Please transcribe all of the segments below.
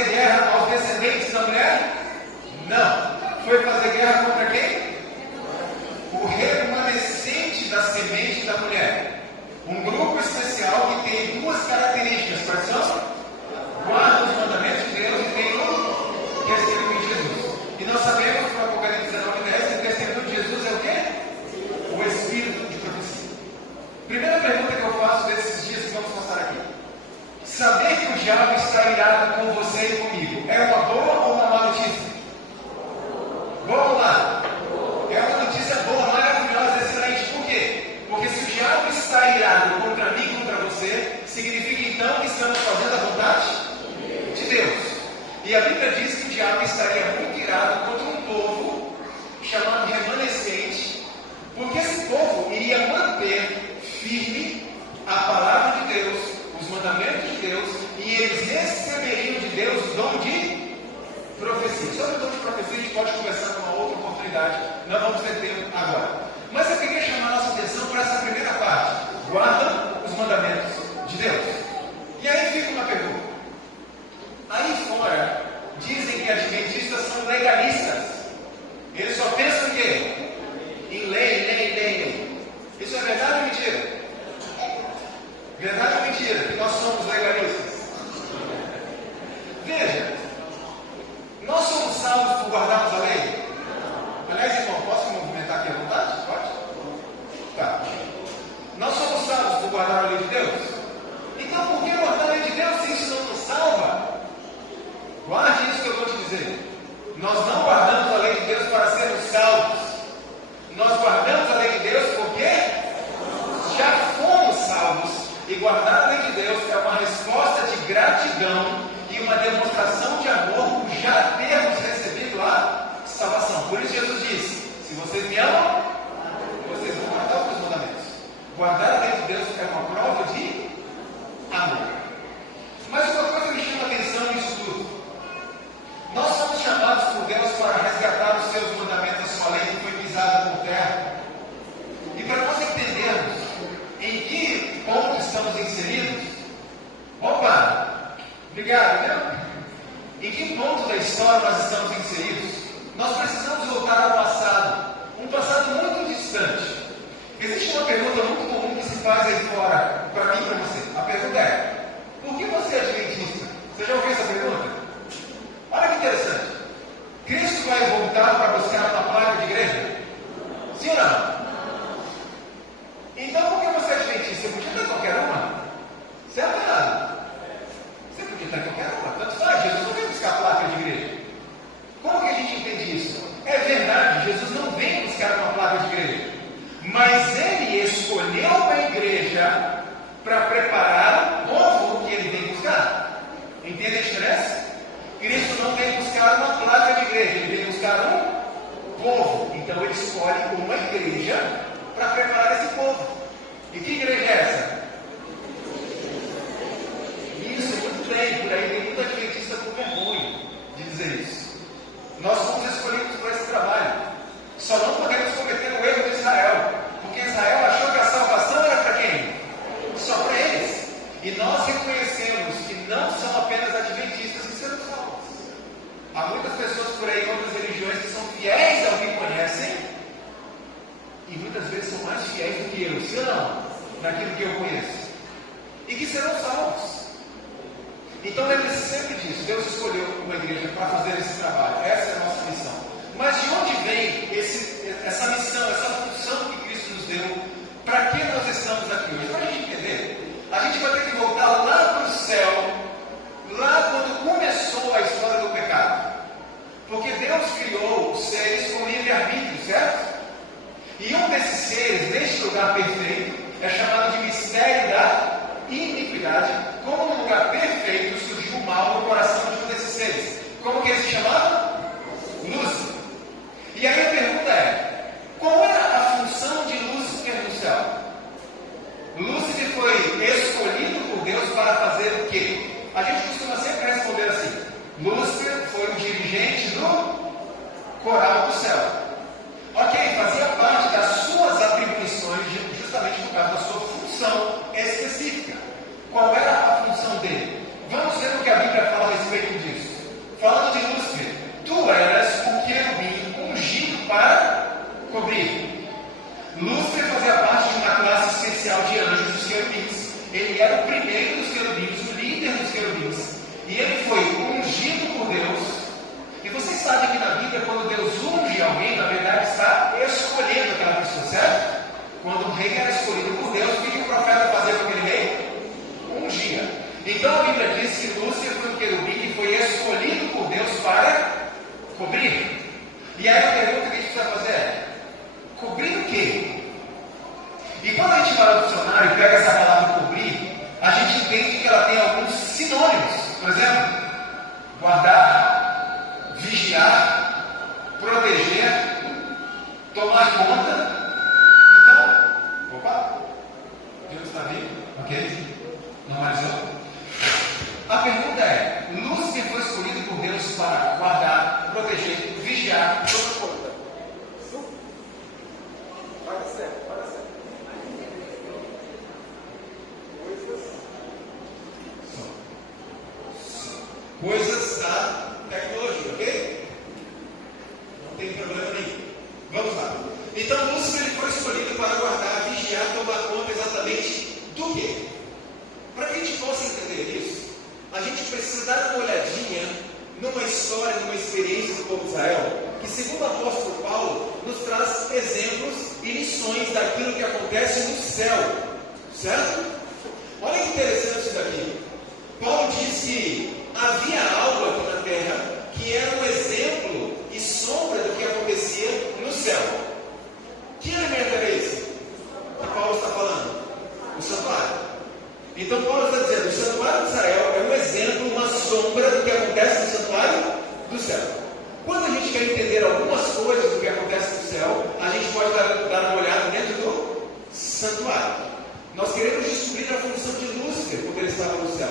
fazer guerra aos descendentes da mulher? Não. Foi fazer guerra contra quem? O remanescente da semente da mulher. Um grupo especial que tem duas características. Quais são? Guarda os mandamentos de Deus e tem o testemunho de Jesus. E nós sabemos, no Apocalipse 19:10, que o testemunho de Jesus é o quê? O espírito de profecia. Primeira pergunta que eu faço desses dias que vamos passar aqui. Saber que o diabo está irado com você e comigo é uma boa ou uma má notícia? Boa ou má? É uma notícia boa, maravilhosa, excelente. Por quê? Porque se o diabo está irado contra mim e contra você, significa então que estamos fazendo a vontade de Deus. E a Bíblia diz que o diabo estaria muito irado contra um povo chamado remanescente, porque esse povo iria manter firme a palavra de Deus, os mandamentos de Deus, e eles receberiam de Deus o dom de profecia. Sobre o dom de profecia a gente pode conversar numa outra oportunidade, não vamos ter tempo agora. Mas eu queria chamar a nossa atenção para essa primeira parte. Guarda os mandamentos de Deus. E aí fica uma pergunta. Aí fora, dizem que adventistas são legalistas. Eles só pensam em quê? Em lei. Isso é verdade ou mentira? Verdade ou mentira? Que nós somos legalistas. Veja, nós somos salvos por guardarmos a lei? Aliás, irmão, posso me movimentar aqui à vontade? Pode? Tá. Nós somos salvos por guardar a lei de Deus? Então, por que guardar a lei de Deus se isso não nos salva? Guarde isso que eu vou te dizer. Nós não guardamos a lei de Deus para sermos salvos. Nós guardamos a lei de Deus porque já fomos salvos. E guardar a lei de Deus é uma resposta de gratidão e uma demonstração de amor por já termos recebido a salvação. Por isso Jesus disse: se vocês me amam, vocês vão guardar os meus mandamentos. Guardar a lei de Deus é uma prova de amor. Mas uma coisa me chama a atenção nisso tudo. Nós somos chamados por Deus para resgatar os seus mandamentos, a sua lei que foi pisada por terra. E para nós entendermos em que ponto estamos inseridos, opa, obrigado, viu? Em que ponto da história nós estamos inseridos? Nós precisamos voltar ao passado, um passado muito distante. Existe uma pergunta muito comum que se faz aí fora, para mim e para você. A pergunta é: por que você é adventista? Você já ouviu essa pergunta? Olha que interessante. Cristo vai voltar para buscar uma placa de igreja? Sim ou não? Então por que você é adventista? Você podia estar em qualquer uma? Certo ou errado? Você podia estar em qualquer uma. Tanto faz, Jesus não veio buscar placa de igreja. Como que a gente entende isso? É verdade, Jesus não vem buscar uma placa de igreja. Mas Ele escolheu uma igreja para preparar o povo que Ele vem buscar. Entende a diferença? Cristo não vem buscar uma placa de igreja, Ele vem buscar um povo. Então Ele escolhe uma igreja para preparar esse povo. E que igreja é essa? Isso, muito bem, por aí tem muita adventista com vergonha de dizer isso. Nós fomos escolhidos para esse trabalho. Só não podemos cometer o erro de Israel, porque Israel achou que a salvação era para quem? Só para eles. E nós reconhecemos que não são apenas adventistas que serão salvos. Há muitas pessoas por aí em outras religiões que são fiéis ao que conhecem e muitas vezes são mais fiéis do que eu, sim ou não? Naquilo que eu conheço. E que serão salvos. Então lembre-se sempre disso. Deus escolheu uma igreja para fazer esse trabalho. Essa é a nossa missão. Mas de onde vem essa missão, essa função que Cristo nos deu? Para que nós estamos aqui hoje? Para a gente entender, a gente vai ter que voltar lá para o céu, lá quando começou a história do pecado. Porque Deus criou os seres com livre-arbítrio, certo? E um desses seres, neste lugar perfeito, é chamado de mistério da iniquidade. Como no lugar perfeito surgiu o mal no coração de um desses seres. Como que ele se chamava? Lúcifer. E aí a pergunta é: qual era a função de Lúcifer no céu? Lúcifer foi escolhido por Deus para fazer o quê? A gente costuma sempre responder assim: Lúcifer foi o dirigente do coral do céu. Ok, fazia parte das suas atribuições, justamente por causa da sua função específica. Qual era a função dele? Vamos ver o que a Bíblia fala a respeito disso. cobrir. Lúcifer fazia parte de uma classe especial de anjos dos querubins. Ele era o primeiro dos querubins, o líder dos querubins. E ele foi ungido por Deus. E vocês sabem que na Bíblia, quando Deus unge alguém, na verdade está escolhendo aquela pessoa, certo? Quando um rei era escolhido por Deus, o que o profeta fazia com aquele rei? Ungia. Então a Bíblia diz que Lúcifer foi um querubim que foi escolhido por Deus para cobrir. E aí a pergunta que a gente precisa fazer é: cobrir o quê? E quando a gente vai no dicionário e pega essa palavra cobrir, a gente entende que ela tem alguns sinônimos. Por exemplo, guardar, vigiar, proteger, tomar conta. Então, opa, Deus está vivo? Ok? Normalizou? A pergunta é: Lúcifer foi escolhido por Deus para guardar, proteger, vigiar, tomar conta. Para certo, para certo. Coisas da tecnologia, ok? Não tem problema nenhum. Vamos lá. Então, Lúcifer ele foi escolhido para guardar, vigiar, tomar conta exatamente do quê? Para que a gente possa entender isso, a gente precisa dar uma olhadinha numa história, numa experiência do povo de Israel, que segundo o apóstolo Paulo, nos traz exemplos e lições daquilo que acontece no céu. Certo? Olha que interessante isso daqui. Paulo diz que havia algo aqui na terra que era um exemplo e sombra do que acontecia no céu. Que elemento era esse que Paulo está falando? O santuário. Então Paulo está dizendo: o santuário de Israel é um exemplo, uma sombra do que acontece no santuário do céu. Quando a gente quer entender algumas coisas do que acontece no céu, a gente pode dar uma olhada dentro do santuário. Nós queremos descobrir a função de Lúcifer quando ele estava no céu.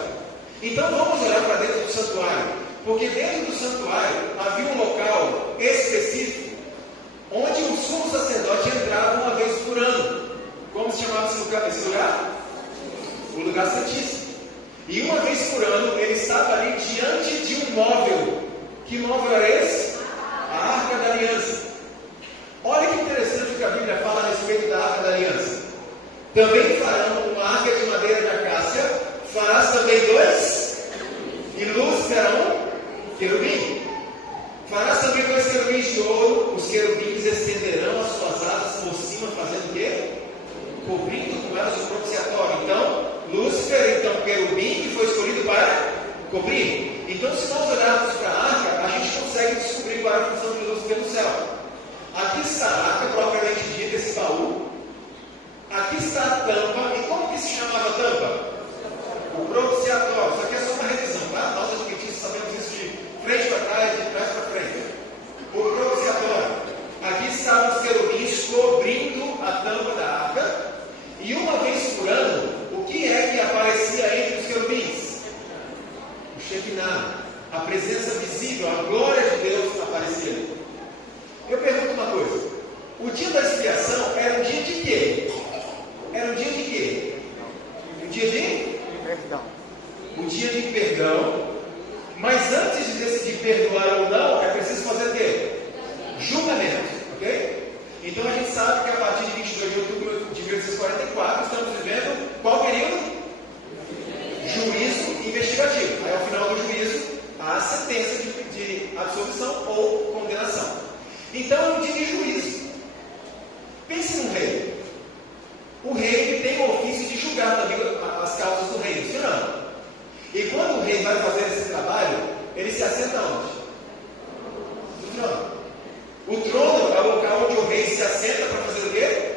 Então vamos olhar para dentro do santuário, porque dentro do santuário havia um local específico onde o sumo sacerdote entrava uma vez por ano. Como se chamava esse lugar? O lugar santíssimo. E uma vez por ano ele estava ali diante de um móvel. Que móvel era esse? A Arca da Aliança. Olha que interessante o que a Bíblia fala a respeito da Arca da Aliança. Também farão uma arca de madeira de acácia. Farás também dois, e Lúcifer era um querubim. Farás também dois querubins de ouro. Os querubins estenderão as suas asas por cima, fazendo o quê? Cobrindo com elas o propiciatório. Então, Lúcifer, querubim que foi escolhido para cobrir. Então, se nós olharmos para a arca, a gente consegue descobrir qual é a função de Lúcifer no céu. Aqui está a arca, propriamente dita, esse baú. Aqui está a tampa. E como que se chamava a tampa? O propiciatório. Isso aqui é só uma revisão, tá? Nós adventistas sabemos isso de frente para trás, de trás para frente. O propiciatório. Aqui estavam os querubins cobrindo a tampa da arca. E uma vez por ano, o que é que aparecia entre os querubins? O Shekinah, a presença visível, a glória de Deus aparecia. Eu pergunto uma coisa: o dia da expiação era um dia de quê? Era um dia de quê? Um dia de perdão. O dia de perdão. Mas antes de decidir perdoar ou não, é preciso fazer o quê? Julgamento. Ok? Então a gente sabe que a partir de 22 de outubro de 1844 estamos vivendo qual período? Juízo investigativo. Aí ao final do juízo há a sentença de absolvição ou condenação. Então é um dia de juízo. Pense num rei. O rei tem o ofício de julgar também as causas do reino, sim ou não? E quando o rei vai fazer esse trabalho, ele se assenta onde? No trono. O trono é o local onde o rei se assenta para fazer o quê?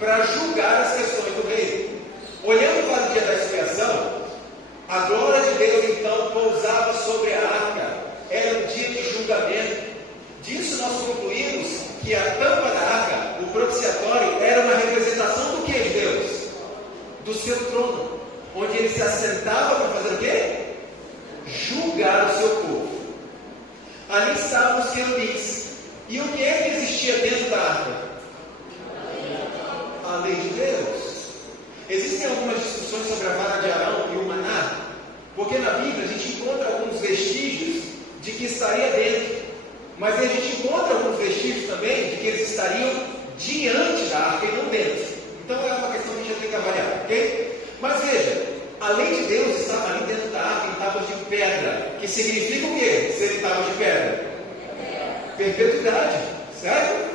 Para julgar as questões do rei. Olhando para o dia da expiação, a glória de Deus então pousava sobre a arca. Era um dia de julgamento. Disso nós concluímos que a tampa da arca, o propiciatório, era uma representação do que de Deus? Do seu trono, onde ele se assentava para fazer o quê? Julgar o seu povo. Ali estavam os querubins. E o que é que existia dentro da arca? A lei de Deus. Existem algumas discussões sobre a vara de Arão e o maná, porque na Bíblia a gente encontra alguns vestígios de que estaria dentro. Mas a gente encontra alguns vestígios também de que eles estariam diante da arca e não dentro. Então é uma questão que a gente tem que avaliar, ok? Mas veja, a lei de Deus estava ali dentro da arca em tábuas de pedra, que significa o quê? Ser tábuas de pedra? Perpetuidade, certo?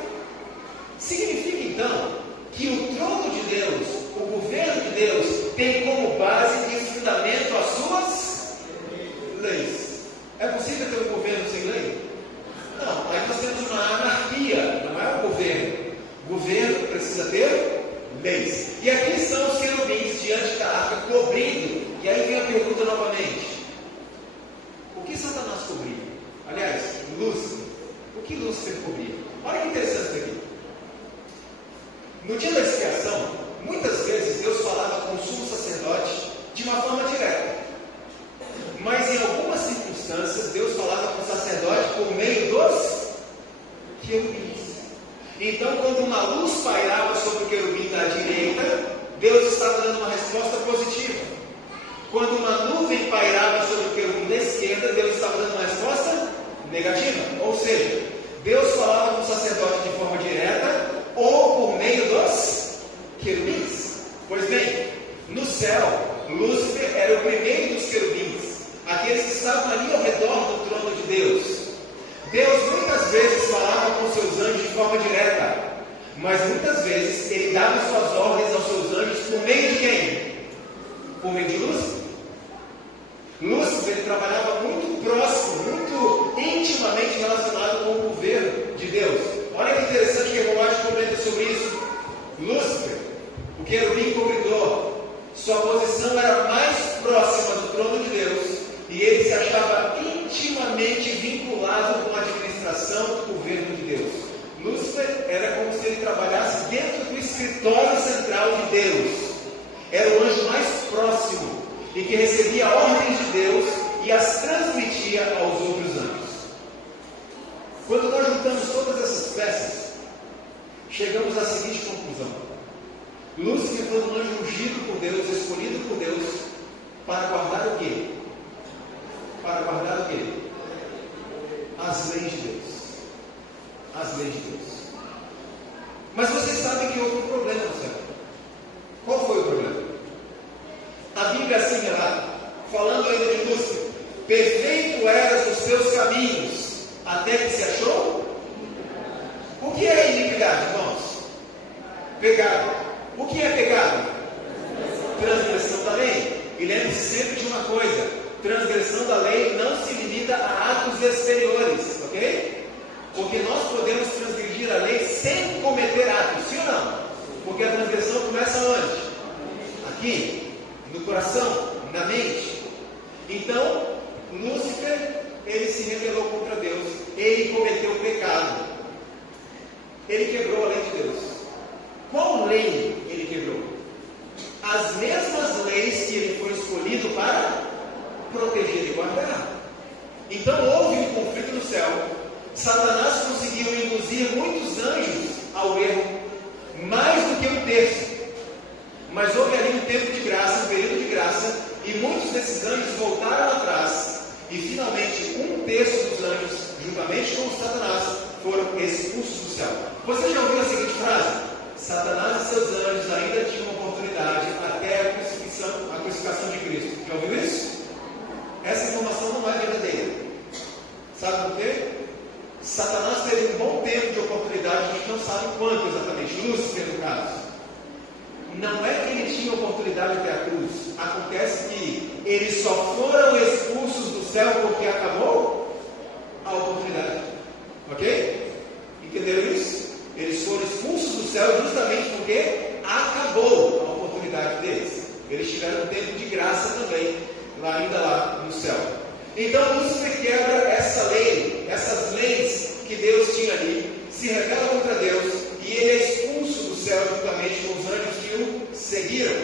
Significa então que o trono de Deus, o governo de Deus, tem como base e fundamento as suas leis. É possível ter um governo sem lei? Não, aí nós temos uma anarquia, não é um governo. O governo precisa ter leis. E aqui estão os querubins diante da arca cobrindo. E aí vem a pergunta novamente: o que Satanás cobria? Aliás, Lúcifer. O que Lúcifer cobria? Olha que interessante isso aqui. No dia da expiação, muitas vezes Deus falava com o sumo sacerdote de uma forma direta. Mas em algumas circunstâncias, Deus falava com o sacerdote por meio dos querubins. Então, quando uma luz pairava sobre o querubim da direita, Deus estava dando uma resposta positiva. Quando uma nuvem pairava sobre o querubim da esquerda, Deus estava dando uma resposta negativa. Ou seja, Deus falava com o sacerdote de forma direta ou por meio dos querubins. Pois bem, no céu, Lúcifer era o primeiro dos querubins, aqueles que estavam ali ao redor do trono de Deus. Deus muitas vezes falava com seus anjos de forma direta, mas muitas vezes Ele dava suas ordens aos seus anjos por meio de quem? Por meio de Lúcifer. Lúcifer ele trabalhava muito próximo, muito intimamente relacionado com o governo de Deus. Olha que interessante que o Romano comenta sobre isso. Lúcifer, o querubim cobridor, sua posição era mais próxima do trono de Deus e ele se achava intimamente vinculado com a administração do governo de Deus. Lúcifer era como se ele trabalhasse dentro do escritório central de Deus. Era o anjo mais próximo e que recebia ordens de Deus e as transmitia aos outros anjos. Quando nós juntamos todas essas peças, chegamos à seguinte conclusão: Lúcifer foi um anjo ungido por Deus, escolhido por Deus, para guardar o quê? Para guardar o quê? As leis de Deus. As leis de Deus. Mas vocês sabem que houve um problema no céu. Qual foi o problema? A Bíblia assinala, falando ainda de Lúcifer: perfeito eras os teus caminhos, até que se achou? O que é iniquidade, irmãos? Pecado. O que é pecado? Transgressão da lei. E lembre-se sempre de uma coisa: transgressão da lei não se limita a atos exteriores, ok? Porque nós podemos transgredir a lei sem cometer atos, sim ou não? Porque a transgressão começa onde? Aqui, no coração, na mente. Então, Lúcifer, ele se rebelou contra Deus, ele cometeu o pecado, ele quebrou a lei de Deus. Qual lei ele quebrou? As mesmas leis que ele foi escolhido para proteger e guardar. Então houve um conflito no céu. Satanás conseguiu induzir muitos anjos ao erro, mais do que um terço. Mas houve ali um tempo de graça, um período de graça, e muitos desses anjos voltaram atrás, e finalmente um terço dos anjos, juntamente com Satanás, foram expulsos do céu. Você já ouviu a seguinte frase: Satanás e seus anjos ainda tinham oportunidade até a crucificação de Cristo. Já ouviu isso? Essa informação não é verdadeira. Sabe por quê? Satanás teve um bom tempo de oportunidade, a gente não sabe quanto exatamente, Lúcifer no caso. Não é que ele tinha oportunidade até a cruz. Acontece que eles só foram expulsos do céu porque acabou a oportunidade. Ok? Entenderam isso? Eles foram expulsos do céu justamente porque acabou a oportunidade deles. Eles tiveram um tempo de graça também, ainda lá no céu. Então Lúcifer quebra essa lei, essas leis que Deus tinha ali, se rebela contra Deus e ele é expulso do céu juntamente com os anjos que o seguiram.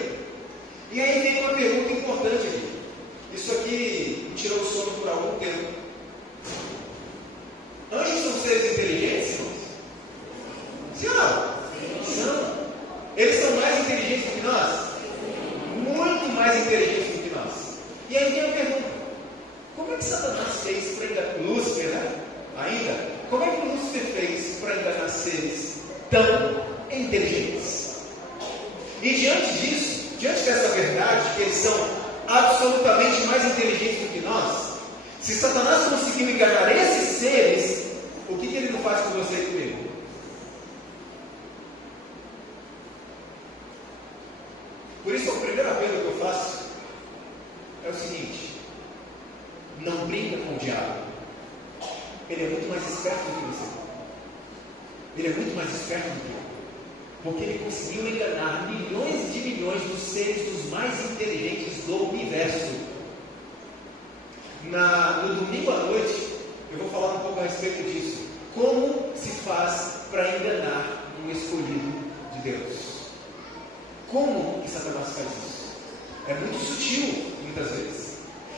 E aí vem uma pergunta importante aqui. Isso aqui me tirou o sono por algum tempo. seres tão inteligentes. E diante disso, diante dessa verdade, que eles são absolutamente mais inteligentes do que nós, se Satanás conseguiu enganar esses seres, o que ele não faz com você e comigo? Por isso, o primeiro apelo que eu faço é o seguinte: não brinca com o diabo. Ele é muito mais esperto do que você. Ele é muito mais esperto do que eu. Porque ele conseguiu enganar milhões de milhões dos seres dos mais inteligentes do universo. No domingo à noite, eu vou falar um pouco a respeito disso. Como se faz para enganar um escolhido de Deus? Como que Satanás faz isso? É muito sutil, muitas vezes.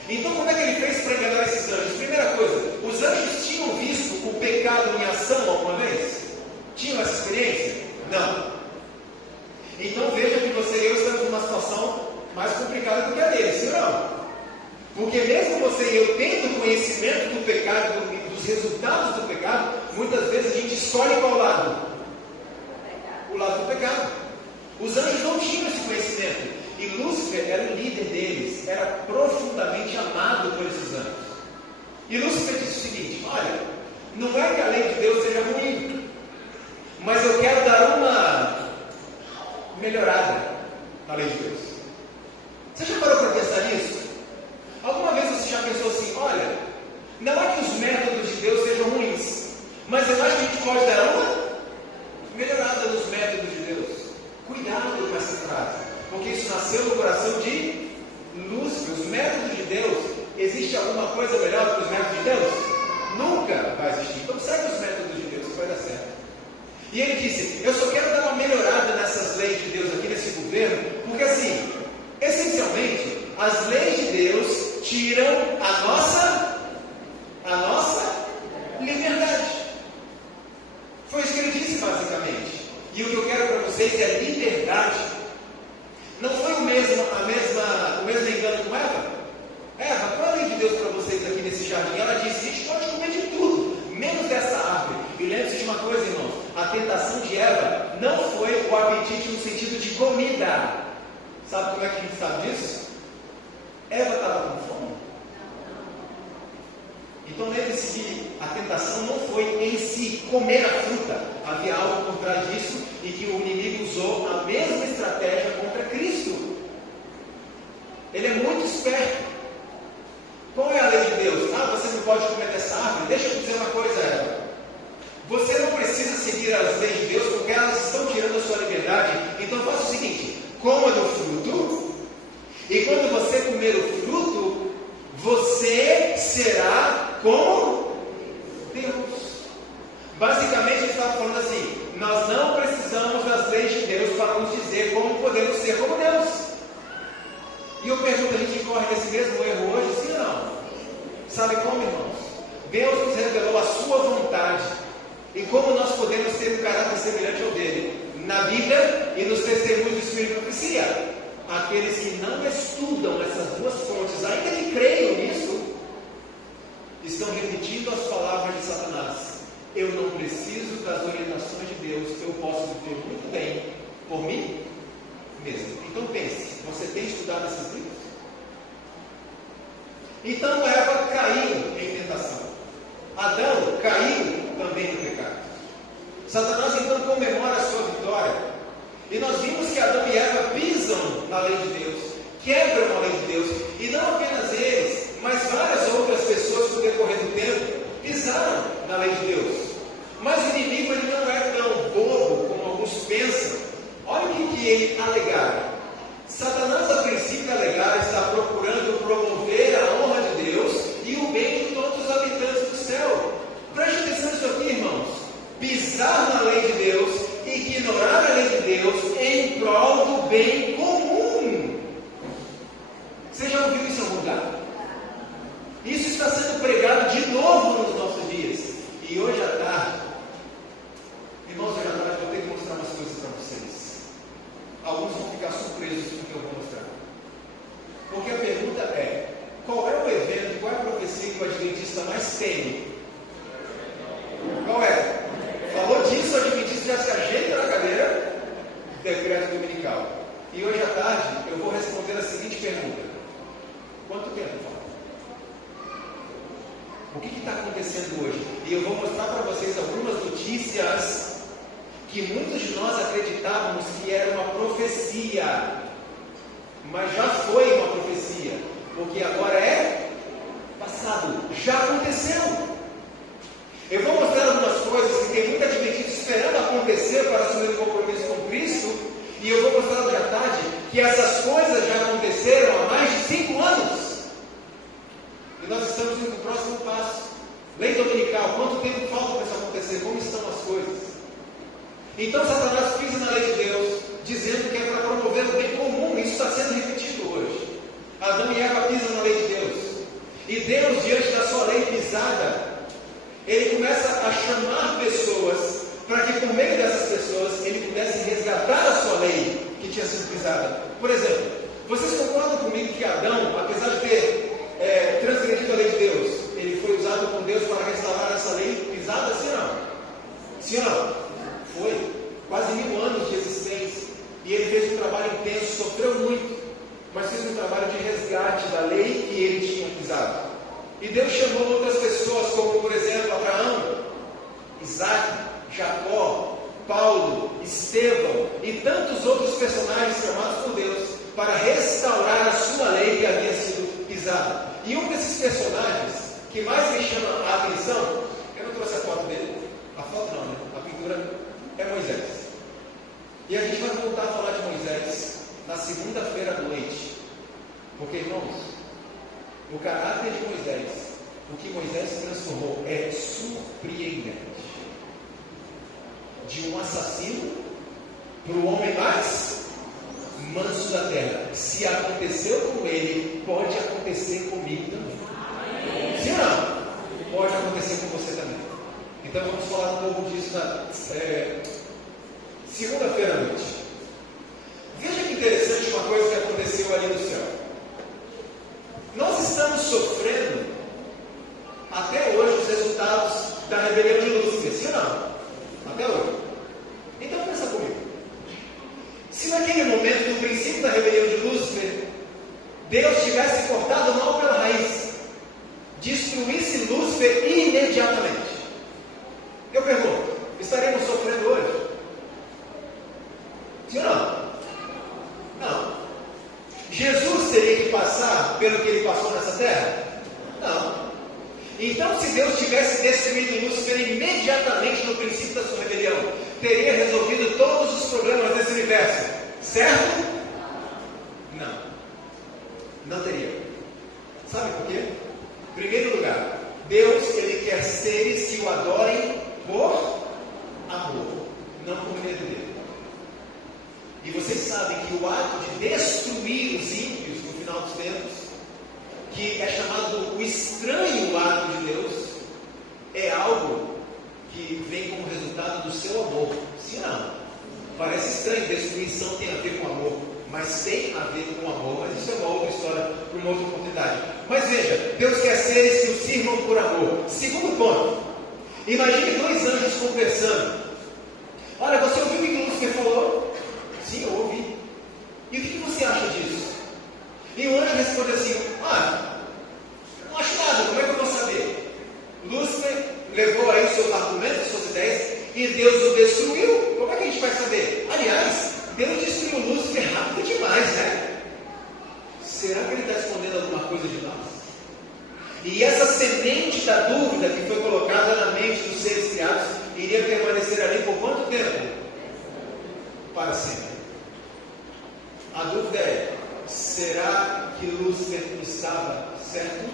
Então, como é que ele fez para enganar esses anjos? Primeira coisa, os anjos tinham visto o pecado em ação alguma vez? Tinham essa experiência? Não. Então veja que você e eu estamos numa situação mais complicada do que a deles, sim ou não? Porque mesmo você e eu tendo conhecimento do pecado, dos resultados do pecado, muitas vezes a gente escolhe qual lado? O lado do pecado. Os anjos não tinham esse conhecimento. E Lúcifer era o líder deles, era profundamente amado por esses anjos. E Lúcifer disse o seguinte: olha, não é que a lei de Deus seja ruim, mas eu quero dar uma melhorada na lei de Deus. Você já parou para pensar nisso? Alguma vez você já pensou assim: olha, não é que os métodos de Deus sejam ruins, mas eu acho que a gente pode dar uma melhorada nos métodos de Deus. Cuidado com essa frase, porque isso nasceu no coração de Lúcifer. Os métodos de Deus, existe alguma coisa melhor do que os métodos de Deus? Nunca vai existir. Então segue os métodos de Deus que vai dar certo. E ele disse: eu só quero dar uma melhorada nessas leis de Deus aqui nesse governo, porque assim, essencialmente, as leis de Deus tiram a nossa liberdade. Foi isso que ele disse basicamente. E o que eu quero para vocês é liberdade. Não foi o mesmo engano com Eva? Eva, qual é a lei de Deus para vocês aqui nesse jardim? Ela disse: a gente pode comer de tudo, menos dessa árvore. E lembre-se de uma coisa, irmãos: a tentação de Eva não foi o apetite no sentido de comida. Sabe como é que a gente sabe disso? Eva estava com fome. Então lembre-se que a tentação não foi em si comer a fruta. Havia algo por trás disso, e que o inimigo usou a mesma estratégia contra Cristo. Ele é muito esperto. Qual é a lei de Deus? Você não pode comer dessa árvore? Deixa eu dizer uma coisa, Eva. Você não precisa seguir as leis de Deus, porque elas estão tirando a sua liberdade. Então faça o seguinte: coma do fruto, e quando você comer o fruto, você será como Deus. Basicamente ele estava falando assim: nós não precisamos das leis de Deus para nos dizer como podemos ser como Deus. E eu pergunto: a gente incorre nesse mesmo erro hoje, sim ou não? Sabe como, irmãos? Deus nos revelou a sua vontade e como nós podemos ter um caráter semelhante ao dele na Bíblia e nos testemunhos do Espírito de profecia. Aqueles que não estudam essas duas fontes, ainda que creiam nisso, estão repetindo as palavras de Satanás. Eu não preciso das orientações de Deus, eu posso viver muito bem por mim mesmo. Então pense: você tem estudado esses livros? Então Eva caiu em tentação. Adão caiu também no pecado. Satanás então comemora a sua vitória. E nós vimos que Adão e Eva pisam na lei de Deus, quebram a lei de Deus. E não apenas eles, mas várias outras pessoas no decorrer do tempo pisaram na lei de Deus. Mas o inimigo ele não é tão bobo como alguns pensam. Olha o que ele alegara. Satanás a princípio alegara estar procurando promover a honra de Deus e o bem de todos os habitantes do céu. Preste atenção nisso aqui, irmãos. Pisar na lei de Deus, ignorar a lei de Deus em prol do bem comum. Você já ouviu isso em algum lugar? Isso está sendo pregado de novo nos nossos dias. E hoje à tarde, irmãos, hoje à tarde eu vou ter que mostrar umas coisas para vocês. Alguns vão ficar surpresos com o que eu vou mostrar. Porque a pergunta é: qual é o evento, qual é a profecia que o adventista mais teme? Qual é? Falou disso o adventista E hoje à tarde eu vou responder a seguinte pergunta: quanto tempo falta? O que está acontecendo hoje? E eu vou mostrar para vocês algumas notícias que muitos de nós acreditávamos que era uma profecia, mas já foi uma profecia, porque agora é passado, já aconteceu. Eu vou mostrar algumas coisas que tem muito adventista esperando acontecer para assumir um compromisso com Cristo, e eu vou mostrar hoje à tarde que essas coisas já aconteceram há mais de 5 anos. E nós estamos indo para o próximo passo. Lei dominical, quanto tempo falta para isso acontecer? Como estão as coisas? Então Satanás pisa na lei de Deus, dizendo que é para promover o bem comum. Isso está sendo repetido hoje. Adão e Eva pisam na lei de Deus. E Deus, diante da sua lei pisada, Ele começa a chamar pessoas para que por meio dessas pessoas Ele pudesse resgatar a sua lei que tinha sido pisada. Por exemplo, vocês concordam comigo que Adão, apesar de ter transgredido a lei de Deus, ele foi usado por Deus para restaurar essa lei pisada? Sim ou não? Sim ou não? Foi. Quase 1000 anos de existência. E ele fez um trabalho intenso, sofreu muito, mas fez um trabalho de resgate da lei que ele tinha pisado. E Deus chamou outras pessoas, como por exemplo Abraão, Isaac, Jacó, Paulo, Estevão e tantos outros personagens chamados por Deus para restaurar a sua lei que havia sido pisada. E um desses personagens que mais me chama a atenção, eu não trouxe a foto dele, a foto não, né? A pintura é Moisés. E a gente vai voltar a falar de Moisés na segunda-feira à noite, porque irmãos, o caráter de Moisés, o que Moisés se transformou é surpreendente. De um assassino para o homem mais manso da terra. Se aconteceu com ele, pode acontecer comigo também. Sim ou não? Pode acontecer com você também. Então vamos falar um pouco disso na segunda-feira à noite. Veja que interessante uma coisa que aconteceu ali no céu. Nós estamos sofrendo até hoje os resultados da rebelião de Lúcifer, sim ou não? Até hoje. Então pensa comigo. Se naquele momento, no princípio da rebelião de Lúcifer, Deus tivesse cortado mal pela raiz, destruísse Lúcifer imediatamente, eu pergunto, estaremos sofrendo hoje? Sim ou não? Não. Jesus teria que passar pelo que ele passou nessa terra? Não. Então, se Deus tivesse destruído Lúcifer imediatamente no princípio da sua rebelião, teria resolvido todos os problemas desse universo, certo? Não. Não teria. Sabe por quê? Em primeiro lugar, Deus, Ele quer seres que o adorem por amor, não por medo dele. E vocês sabem que o ato de destruir os ímpios no final dos tempos, que é chamado o estranho ato de Deus, é algo que vem como resultado do seu amor. Sim ou não? Parece estranho, destruição tem a ver com amor, mas tem a ver com amor. Mas isso é uma outra história, para uma outra oportunidade. Mas veja, Deus quer seres que o sirvam por amor. Segundo ponto, imagine 2 anjos conversando. Olha, você ouviu o que Lúcifer falou? Sim, eu ouvi. E o que você acha disso? E o anjo responde assim: não acho nada, como é que eu vou saber? Lúcifer levou aí seus argumentos, suas ideias, e Deus o destruiu. Como é que a gente vai saber? Aliás, Deus destruiu Lúcifer rápido demais, né? Será que ele está escondendo alguma coisa de nós? E essa semente da dúvida que foi colocada na mente dos seres criados iria permanecer ali por quanto tempo? Para sempre. A dúvida é: será que Lúcifer estava certo?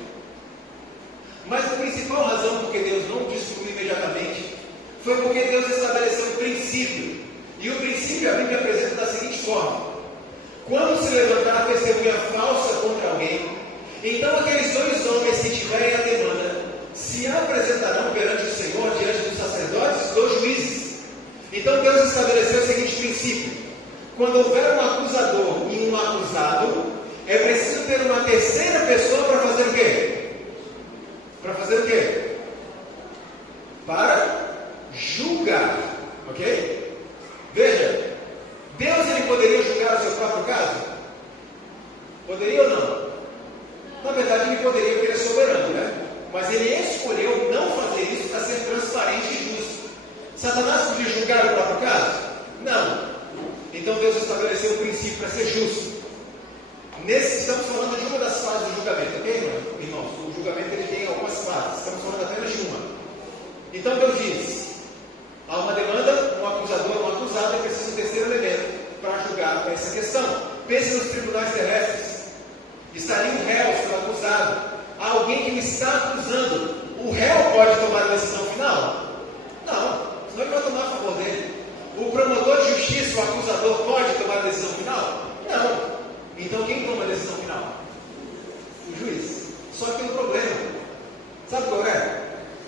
Mas a principal razão porque Deus não destruiu imediatamente foi porque Deus estabeleceu um princípio. E o princípio a Bíblia apresenta da seguinte forma: quando se levantar testemunha falsa contra alguém, então aqueles 2 homens que tiverem a demanda se apresentarão perante o Senhor, diante dos sacerdotes, dos juízes. Então Deus estabeleceu o seguinte princípio: quando houver um acusador e um acusado, é preciso ter uma terceira pessoa para fazer o quê? Para fazer o quê? Para julgar. Ok? Veja, Deus ele poderia julgar o seu próprio caso? Poderia ou não? Na verdade, ele poderia porque ele é soberano, né? Mas ele escolheu não fazer isso para ser transparente e justo. Satanás podia julgar o próprio caso? Não. Então Deus estabeleceu um princípio para ser justo. Estamos falando de uma das fases do julgamento, ok, irmãos? O julgamento ele tem algumas fases, estamos falando apenas de uma. Então Deus diz: há uma demanda, um acusador, um acusado, é preciso um terceiro elemento para julgar essa questão. Pense nos tribunais terrestres. Estaria um réu sendo acusado, há alguém que me está acusando. O réu pode tomar a decisão final? Não, senão ele vai tomar a favor dele. O promotor de justiça, o acusador, pode tomar a decisão final? Não. Então quem toma a decisão final? O juiz. Só que tem um problema. Sabe qual é?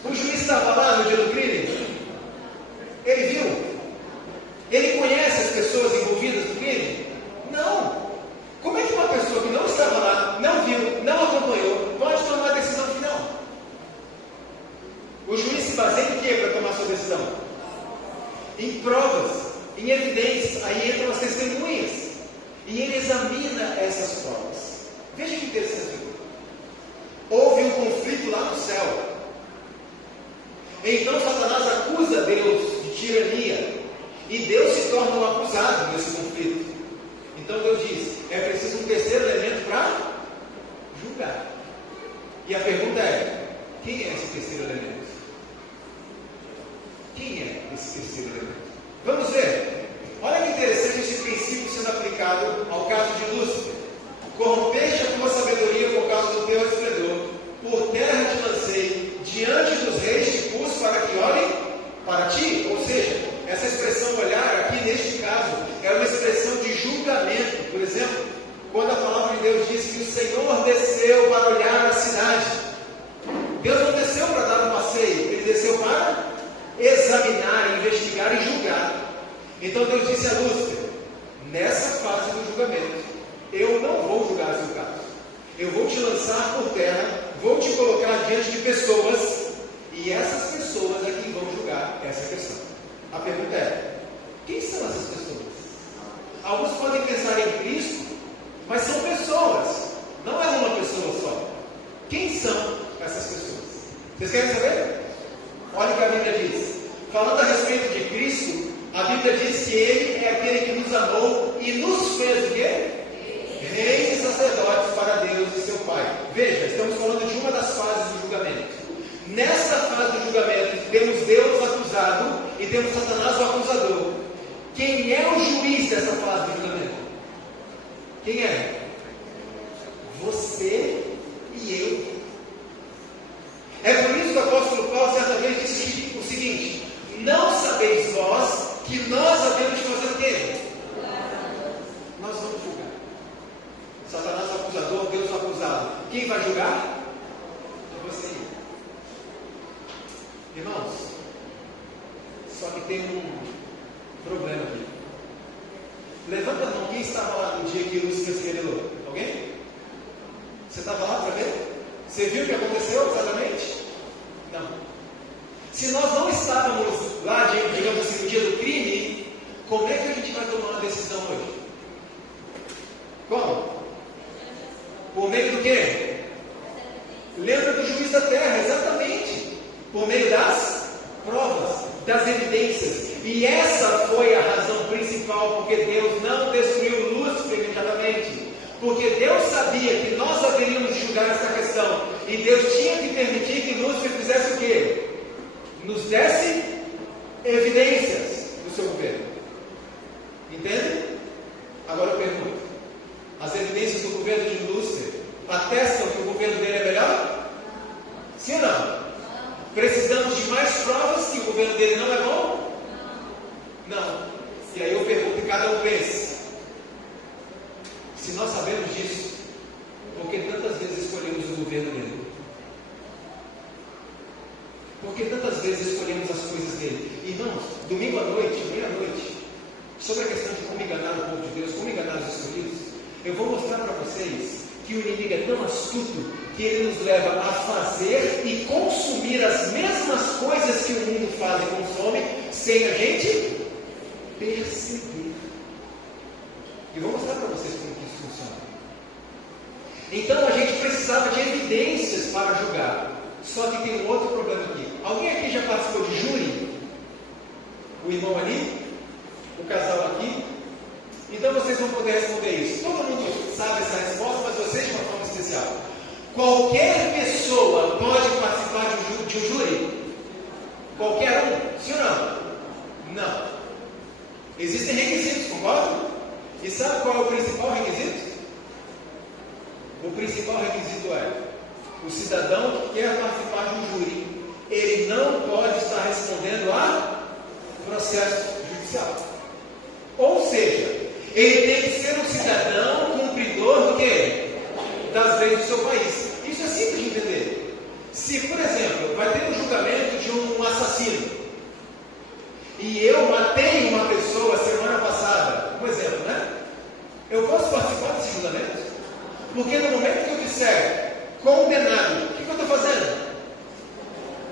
O juiz estava lá no dia do crime. Ele viu? Ele conhece as pessoas envolvidas no crime? Não. Como é que uma pessoa que não estava lá, não viu, não acompanhou, pode tomar a decisão final? O juiz se baseia em quê para tomar sua decisão? Em provas, em evidências. Aí entram as testemunhas. E ele examina essas provas. Veja que interessante. Houve um conflito lá no céu. Então Satanás acusa Deus de tirania. E Deus se torna um acusado nesse conflito. Então Deus diz: é preciso um terceiro elemento para julgar. E a pergunta é: quem é esse terceiro elemento? Quem é esse terceiro elemento? Vamos ver. Olha que interessante esse princípio sendo aplicado ao caso de Lúcifer. Corrompeste a tua sabedoria por causa do teu esplendor. Por terra te lancei, diante dos reis te pus para que olhem para ti. Ou seja, essa expressão olhar aqui neste caso é uma expressão de julgamento. Por exemplo, quando a palavra de Deus diz que o Senhor desceu para olhar a cidade. Deus não desceu para dar um passeio, Ele desceu para examinar, investigar e julgar. Então Deus disse a Lúcifer: nessa fase do julgamento, eu não vou julgar seu caso. Eu vou te lançar por terra, vou te colocar diante de pessoas, e essas pessoas é quem vão julgar essa questão. A pergunta é: quem são essas pessoas? Alguns podem pensar em Cristo, mas são pessoas, não é uma pessoa só. Quem são essas pessoas? Vocês querem saber? Olha o que a Bíblia diz. Falando a respeito de Cristo, a Bíblia diz que Ele é aquele que nos amou e nos fez o quê? Reis e sacerdotes para Deus e seu Pai. Veja, estamos falando de uma das fases do julgamento. Nesta fase do julgamento, temos Deus acusado e temos Satanás o acusador. Quem é o juiz dessa fase do julgamento? Quem é? Você e eu. É por isso que o apóstolo Paulo certa vez disse o seguinte: não sabeis vós que nós havemos de fazer o quê? Nós vamos julgar. Satanás o acusador, Deus o acusado. Quem vai julgar? Você. Irmãos, só que tem um problema aqui. Levanta a mão, quem estava lá no dia que Lúcifer se revelou? Alguém? Você estava lá para ver? Você viu o que aconteceu exatamente? Não. Se nós não estávamos lá, digamos assim, no dia do crime, como é que a gente vai tomar uma decisão hoje? Como? Por meio do quê? Lembra do juiz da terra, exatamente. Por meio das provas, das evidências. E essa foi a razão principal porque Deus não destruiu Lúcifer imediatamente. Porque Deus sabia que nós haveríamos de julgar essa questão. E Deus tinha que permitir que Lúcifer fizesse o quê? Nos desse evidências do seu governo. Entende? Agora eu pergunto: as evidências do governo de Lúcifer atestam que o governo dele é melhor? Sim ou não? Precisamos de mais provas que o governo dele não é bom? Não. E aí eu pergunto e cada um pensa: se nós sabemos disso, por que tantas vezes escolhemos o governo dele? Por que tantas vezes escolhemos as coisas dele? Irmãos, domingo à noite, meia-noite, sobre a questão de como enganar o povo de Deus, como enganar os escolhidos, eu vou mostrar para vocês que o inimigo é tão astuto que ele nos leva a fazer e consumir as mesmas coisas que o mundo faz e consome, sem a gente perceber. E vou mostrar para vocês como que isso funciona. Então a gente precisava de evidências para julgar. Só que tem um outro problema aqui. Alguém aqui já participou de júri? O irmão ali? O casal aqui? Então vocês vão poder responder isso. Todo mundo sabe essa resposta, mas vocês de uma forma especial. Qualquer pessoa pode participar de um júri? Qualquer um? Sim ou não? Não. Existem requisitos, concorda? E sabe qual é o principal requisito? O principal requisito é: o cidadão que quer participar de um júri, ele não pode estar respondendo a processo judicial. Ou seja, ele tem que ser um cidadão cumpridor do quê? Das leis do seu país. Isso é simples de entender. Se, por exemplo, vai ter um julgamento de um assassino e eu matei uma pessoa semana passada, um exemplo, né? Eu posso participar desse julgamento? Porque no momento que eu disser condenado, o que eu estou fazendo?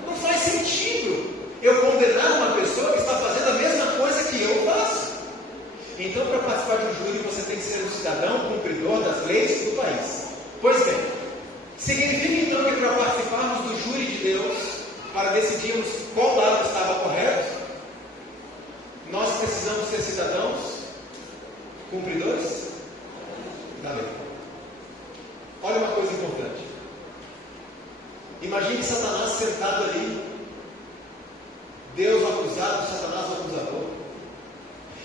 Não faz sentido eu condenar uma pessoa que está fazendo a mesma coisa que eu faço. Então, para participar de um júri, você tem que ser um cidadão cumpridor das leis do país. Pois bem, significa então que para participarmos do júri de Deus, para decidirmos qual lado estava correto, nós precisamos ser cidadãos cumpridores da lei. Olha uma coisa importante. Imagine Satanás sentado ali, Deus o acusado, Satanás o acusador.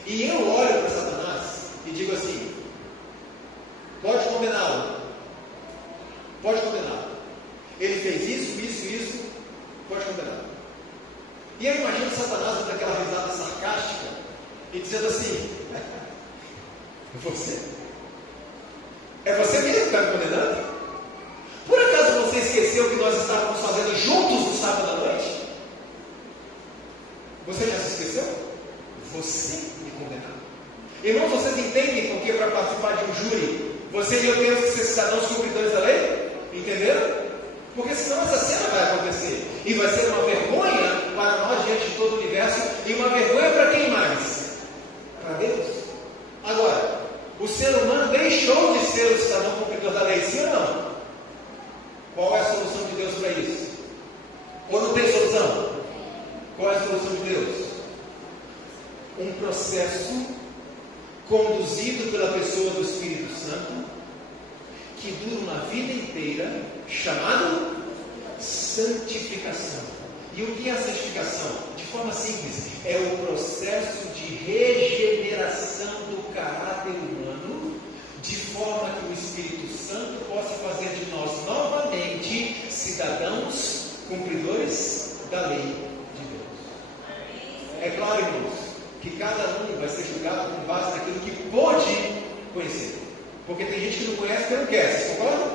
E eu olho para Satanás e digo assim: pode condená-lo. Pode condená-lo. Ele fez isso, pode condená-lo. E eu imagino Satanás dando aquela risada sarcástica e dizendo assim: você? É você mesmo que está me condenando? Por acaso você esqueceu que nós estávamos fazendo juntos no sábado à noite? Você já se esqueceu? Você me condenou. Irmãos, vocês entendem porque para participar de um júri, você e eu temos que ser cidadãos cumpridores da lei? Entenderam? Porque senão essa cena vai acontecer. E vai ser uma vergonha para nós diante de todo o universo. E uma vergonha para quem mais? Para Deus. Agora, o ser humano deixou de ser o cidadão cumpridor da lei, sim ou não? Qual é a solução de Deus para isso? Ou não tem solução? Qual é a solução de Deus? Um processo conduzido pela pessoa do Espírito Santo, que dura uma vida inteira, chamado santificação. E o que é a santificação? De forma simples, é o processo de regeneração do caráter humano, de forma que o Espírito Santo possa fazer de nós novamente cidadãos cumpridores da lei de Deus. É claro, irmãos, que cada um vai ser julgado com base naquilo que pôde conhecer. Porque tem gente que não conhece porque não quer, vocês concordam?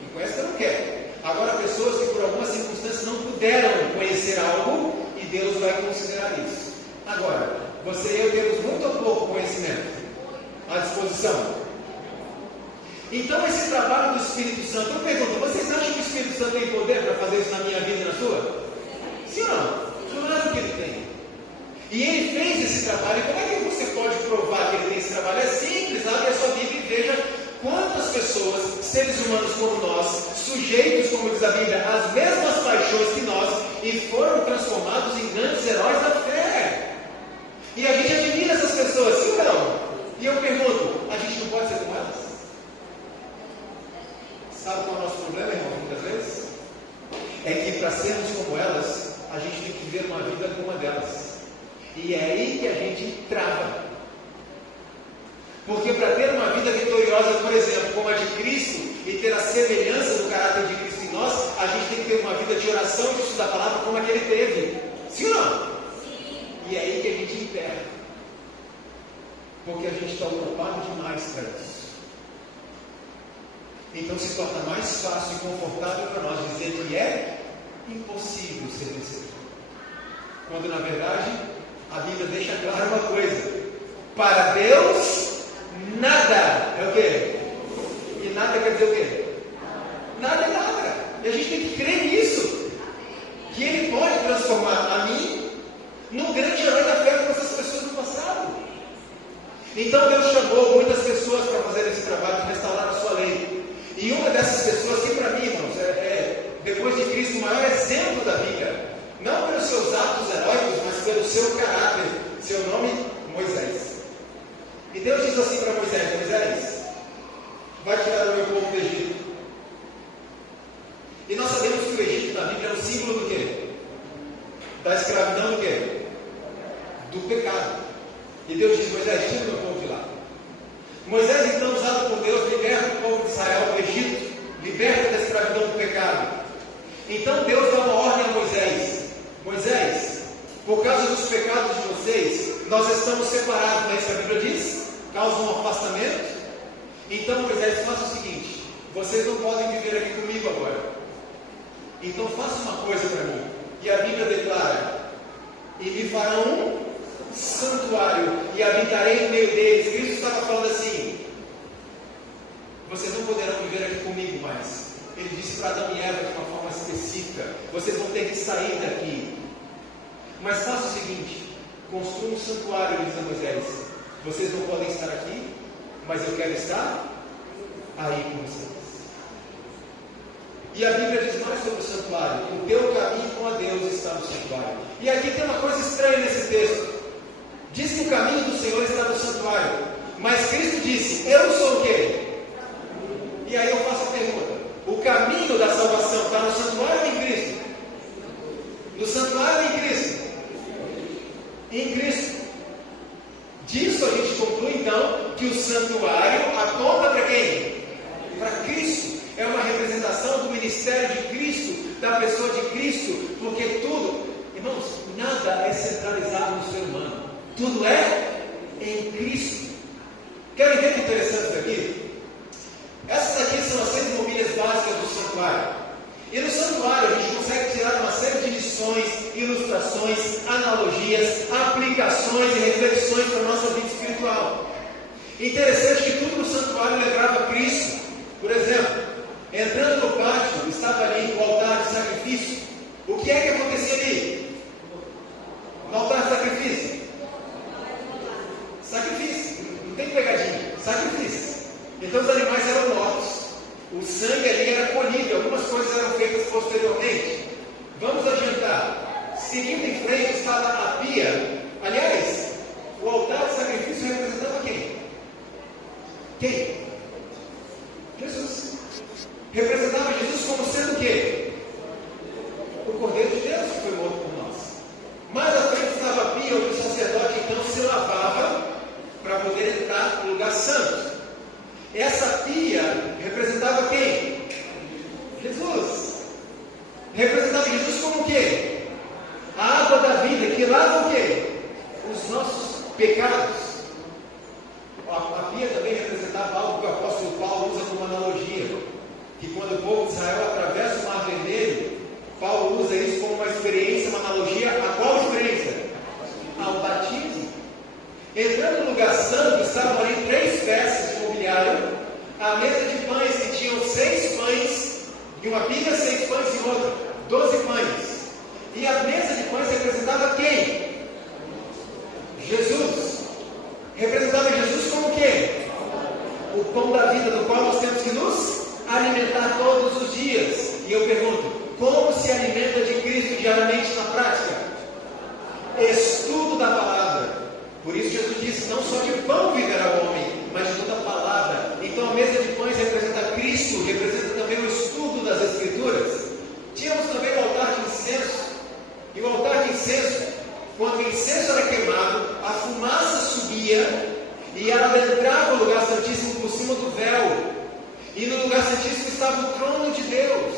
Não conhece porque não quer. Agora, pessoas que por algumas circunstâncias não puderam conhecer algo, e Deus vai considerar isso. Agora, você e eu temos muito ou pouco conhecimento à disposição. Então, esse trabalho do Espírito Santo, eu pergunto, vocês acham que o Espírito Santo tem poder para fazer isso na minha vida e na sua? Sim ou não? Claro que ele tem. E ele fez esse trabalho. E como é que você pode provar que ele tem esse trabalho? É simples, abre a sua Bíblia e veja quantas pessoas, seres humanos como nós, sujeitos, como diz a Bíblia, às mesmas paixões que nós, e foram transformados em grandes heróis da fé. E a gente admira essas pessoas, sim ou não? E eu pergunto, a gente não pode ser como elas? Sabe qual é o nosso problema, irmão, muitas vezes? É que para sermos como elas, a gente tem que viver uma vida como uma delas. E é aí que a gente trava. Porque para ter uma vida vitoriosa, por exemplo, como a de Cristo, e ter a semelhança do caráter de Cristo em nós, a gente tem que ter uma vida de oração, de estudo da palavra, como a que ele teve. Sim ou não? Sim. E é aí que a gente enterra. Porque a gente está ocupado demais para isso. Então se torna mais fácil e confortável para nós dizer que é impossível ser vencedor. Quando na verdade a Bíblia deixa claro uma coisa: para Deus nada é o quê? E nada quer dizer o quê? Nada é nada. E a gente tem que crer nisso, que Ele pode transformar a mim num grande herói da fé como essas pessoas no passado. Então Deus chamou muitas pessoas para fazer esse trabalho de restaurar a sua lei. E uma seu caráter, seu nome, Moisés. E Deus diz assim para Moisés: Moisés, vai tirar o meu povo do Egito. E nós sabemos que o Egito na Bíblia é um símbolo do quê? Da escravidão do quê? Do pecado. E Deus diz: Moisés, tira o meu povo de lá. Moisés, então, usado por Deus, liberta o povo de Israel do Egito, liberta da escravidão do pecado. Então Deus dá uma ordem a Moisés: Moisés, por causa dos pecados de vocês, nós estamos separados, não é isso que a Bíblia diz? Causa um afastamento. Então Moisés, faça o seguinte: vocês não podem viver aqui comigo agora. Então faça uma coisa para mim. E a Bíblia declara: e me farão um santuário, e habitarei no meio deles. Cristo estava falando assim: vocês não poderão viver aqui comigo mais. Ele disse para Adão e Eva de uma forma específica: vocês vão ter que sair daqui. Mas faça o seguinte: construa um santuário, diz a Moisés. Vocês não podem estar aqui, mas eu quero estar aí com vocês. E a Bíblia diz mais sobre o santuário: o teu caminho com a Deus está no santuário. E aqui tem uma coisa estranha nesse texto. Diz que o caminho do Senhor está no santuário, mas Cristo disse: eu sou o quê? E aí eu faço a pergunta: o caminho da salvação está no santuário ou em Cristo? No santuário ou em Cristo? Em Cristo. Disso a gente conclui então que o santuário aponta para quem? Para Cristo. É uma representação do ministério de Cristo, da pessoa de Cristo, porque tudo, irmãos, nada é centralizado no ser humano. Tudo é em Cristo. Querem ver que interessante isso aqui? Essas aqui são as 6 mobílias básicas do santuário. E no santuário a gente consegue tirar uma série de lições, ilustrações, analogias, aplicações e reflexões para a nossa vida espiritual. Interessante que tudo no santuário lembrava Cristo. Por exemplo, entrando no pátio, estava ali o altar de sacrifício. O que é que acontecia ali? No altar de sacrifício? Sacrifício. Não tem pegadinha. Sacrifício. Então os animais eram mortos. O sangue ali era colhido. Algumas coisas eram feitas posteriormente. Vamos adiantar. Seguindo em frente estava a pia. Aliás, o altar de sacrifício representava quem? Quem? Jesus. Representava Jesus como sendo o quê? O Cordeiro de Deus que foi morto por nós. Mais à frente estava a pia, onde o sacerdote então se lavava para poder entrar no lugar santo. Essa pia representava quem? Jesus. Representava Jesus como o quê? A água da vida, que lava o quê? Os nossos pecados. A pia também representava algo que o apóstolo Paulo usa como analogia, que quando o povo de Israel atravessa o Mar Vermelho, Paulo usa isso como uma experiência, uma analogia. A qual experiência? Ao batismo. Entrando no lugar santo, estavam ali 3 peças de mobiliário, a mesa de pães que tinham 6 pães, e uma pilha, 6 pães e outra, 12 pães. E a mesa de pães representava quem? Jesus. Representava Jesus como quê? O pão da vida, do qual nós temos que nos alimentar todos os dias. E eu pergunto: como se alimenta de Cristo diariamente na prática? Estudo da palavra. Por isso Jesus disse: não só de pão viverá o homem, mas de toda a palavra. Então a mesa de pães representa Cristo, representa também o estudo das Escrituras. Tínhamos também o altar de incenso. E o altar de incenso, quando o incenso era queimado, a fumaça subia e ela adentrava o lugar santíssimo por cima do véu. E no lugar santíssimo estava o trono de Deus.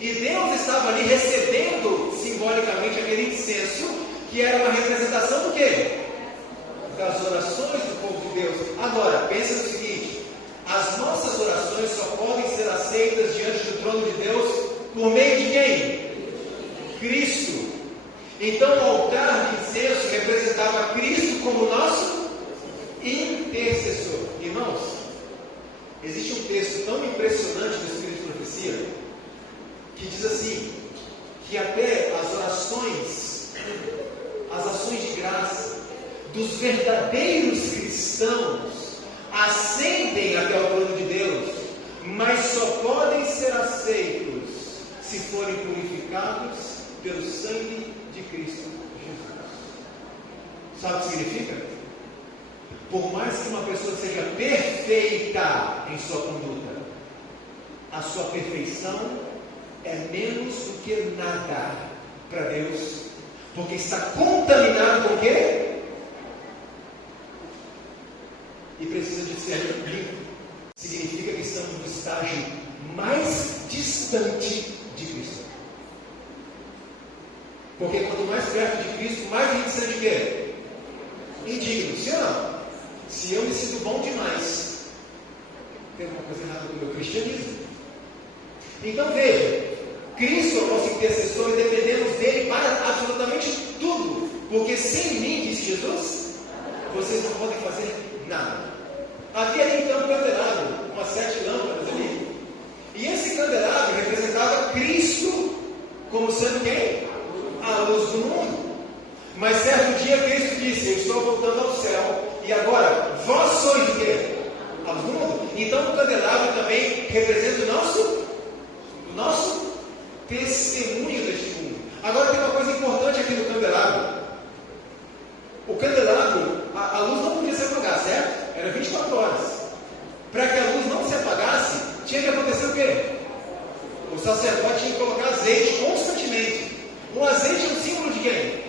E Deus estava ali recebendo simbolicamente aquele incenso, que era uma representação do quê? Das orações do povo de Deus. Agora, pense no seguinte: as nossas orações só podem ser aceitas diante do trono de Deus por meio de quem? Cristo. Então o altar de incenso representava Cristo como nosso intercessor. Irmãos, existe um texto tão impressionante do Espírito de Profecia, que diz assim, que até as orações, as ações de graça dos verdadeiros cristãos ascendem até o trono de Deus, mas só podem ser aceitos se forem purificados pelo sangue de Cristo Jesus. Sabe o que significa? Por mais que uma pessoa seja perfeita em sua conduta, a sua perfeição é menos do que nada para Deus, porque está contaminado com o quê? E precisa de ser limpo. Significa que estamos no estágio mais distante de Cristo. Porque quanto mais perto de Cristo, mais a gente se sente o quê? Indigno, sim ou não? Se eu me sinto bom demais, tem alguma coisa errada com o meu cristianismo. Então veja, Cristo é o nosso intercessor e dependemos dele para absolutamente tudo. Porque sem mim, disse Jesus, vocês não podem fazer nada. Havia ali então um candelabro, umas 7 lâmpadas ali. E esse candelabro representava Cristo como sendo quem? A luz do mundo. Mas certo dia Cristo disse: eu estou voltando ao céu. E agora, vós sois o quê? A luz do mundo. Então o candelabro também representa o nosso testemunho deste mundo. Agora tem uma coisa importante aqui no candelabro. O candelabro, a luz não podia se apagar, certo? Era 24 horas. Para que a luz não se apagasse, tinha que acontecer o quê? O sacerdote tinha que colocar azeite constantemente. O azeite é um símbolo de quem?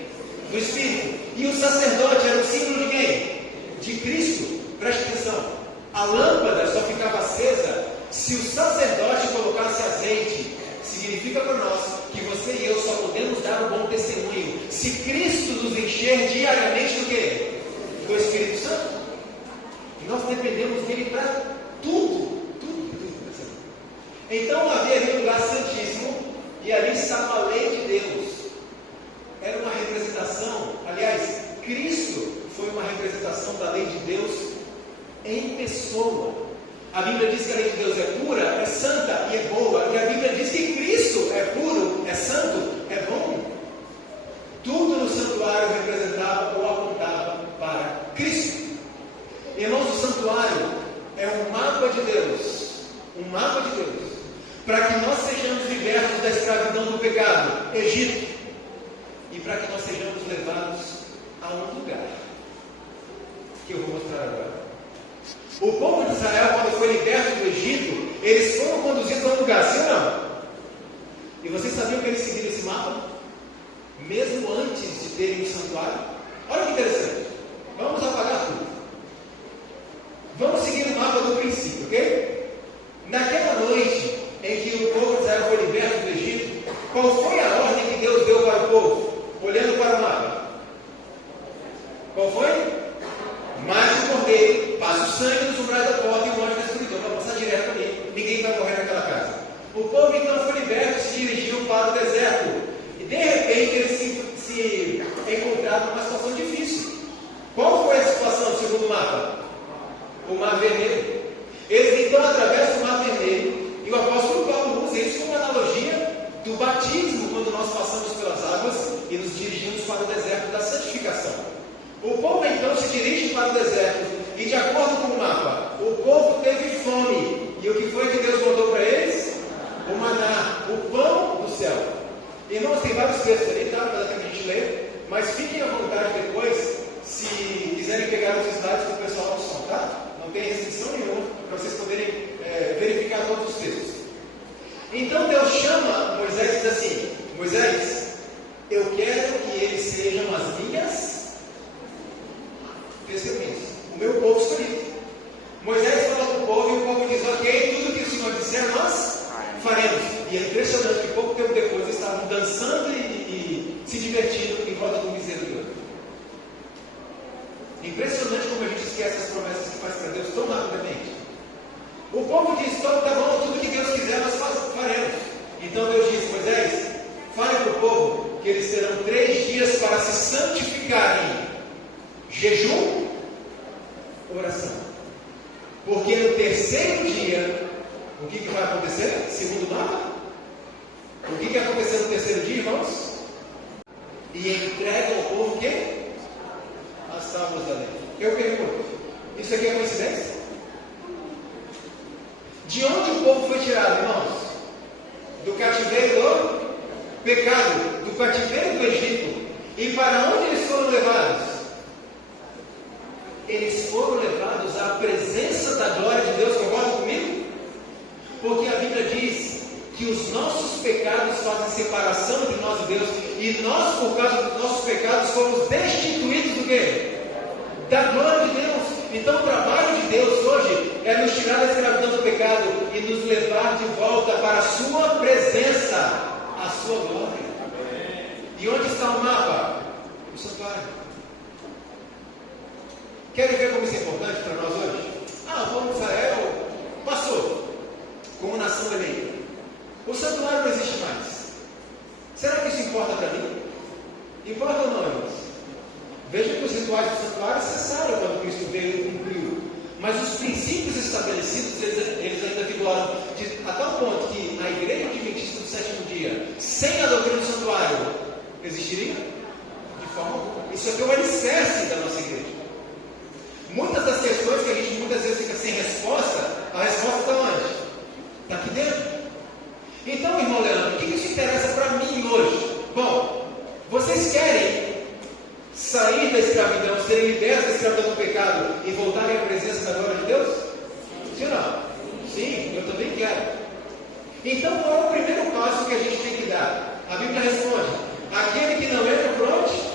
Do Espírito. E o sacerdote era um símbolo de quem? De Cristo. Preste atenção. A lâmpada só ficava acesa se o sacerdote colocasse azeite. Significa para nós que você e eu só podemos dar um bom testemunho se Cristo nos encher diariamente do quê? Do Espírito Santo. E nós dependemos dele para tudo. Então havia ali um lugar santíssimo e ali estava a lei de Deus. Era uma representação, aliás, Cristo foi uma representação da lei de Deus em pessoa. A Bíblia diz que a lei de Deus é pura, é santa e é boa. E a Bíblia diz que Cristo é puro, é santo, é bom. Tudo no santuário representava ou apontava para Cristo. Irmãos, o santuário é um mapa de Deus. Um mapa de Deus. Para que nós sejamos libertos da escravidão do pecado, Egito. E para que nós sejamos levados a um lugar que eu vou mostrar agora. O povo de Israel, quando foi liberto do Egito, eles foram conduzidos a um lugar, sim ou não? E vocês sabiam que eles seguiram esse mapa? Mesmo antes de terem o santuário? Olha que interessante. Vamos apagar tudo. Vamos seguir o mapa do princípio, ok? Naquela noite em que o povo de Israel foi liberto do Egito, qual foi a ordem que Deus deu para o povo? Olhando para o mapa. Qual foi? Mate o cordeiro, passe o sangue nos umbrais da porta e o anjo destruidor vai passar direto ali. Ninguém vai morrer naquela casa. O povo então foi liberto e se dirigiu para o deserto. E de repente eles se encontraram numa situação difícil. Qual foi a situação segundo o mapa? O Mar Vermelho. Eles então atravessam o Mar Vermelho e o apóstolo Paulo usa isso como analogia do batismo, quando nós passamos pelas águas e nos dirigimos para o deserto da santificação. O povo então se dirige para o deserto e, de acordo com o mapa, o povo teve fome. E o que foi que Deus mandou para eles? O maná, o pão do céu. Irmãos, tem vários textos ali, tá? Para a gente ler, mas fiquem à vontade depois, se quiserem pegar os slides do pessoal do som, tá? Não tem restrição nenhuma para vocês poderem verificar todos os textos. Então Deus chama Moisés e diz assim: Moisés, eu quero que eles sejam as minhas testemunhas, o meu povo escolhido. Moisés fala para o povo e o povo diz: ok, tudo que o Senhor disser nós faremos. E é impressionante que pouco tempo depois eles estavam dançando e se divertindo em volta do bezerro de ouro. Impressionante como a gente esquece as promessas que faz para Deus tão rapidamente. O povo diz: então tá bom, tudo que Deus quiser nós faremos. Então Deus diz: Moisés, fale para o povo que eles terão 3 dias para se santificarem. Jejum, oração. Porque no terceiro dia, o que vai acontecer? Segundo o mapa? O que aconteceu no terceiro dia, irmãos? E entregam ao povo o quê? As tábuas da lei. Eu pergunto, isso aqui é coincidência? De onde o povo foi tirado, irmãos? Do cativeiro do pecado, do cativeiro do Egito. E para onde eles foram levados? eles foram levados à presença da glória de Deus. Concordam comigo? Porque a Bíblia diz que os nossos pecados fazem separação entre nós e Deus, e nós, por causa dos nossos pecados, fomos destituídos do quê? Da glória de Deus. Então o trabalho de Deus hoje é nos tirar da escravidão do pecado e nos levar de volta para a sua presença, a sua glória. E onde está o mapa? O santuário. Querem ver como isso é importante para nós hoje? O povo de Israel passou como nação eleita. O santuário não existe mais. Será que isso importa para mim? Importa ou não, irmãos? Veja que os rituais do santuário cessaram quando Cristo veio e cumpriu. Mas os princípios estabelecidos, eles ainda vigoram a tal ponto que a igreja adventista do sétimo dia, sem a doutrina do santuário, existiria? De forma alguma. Isso aqui é o alicerce da nossa igreja. Muitas das questões que a gente muitas vezes fica sem resposta, a resposta está onde? Está aqui dentro. Então, irmão Leandro, o que isso interessa para mim hoje? Bom, vocês querem sair da escravidão, serem libertos da escravidão do pecado e voltarem à presença da glória de Deus? Sim ou não? Sim, eu também quero. Então, qual é o primeiro passo que a gente tem que dar? A Bíblia responde: aquele que não entra por onde?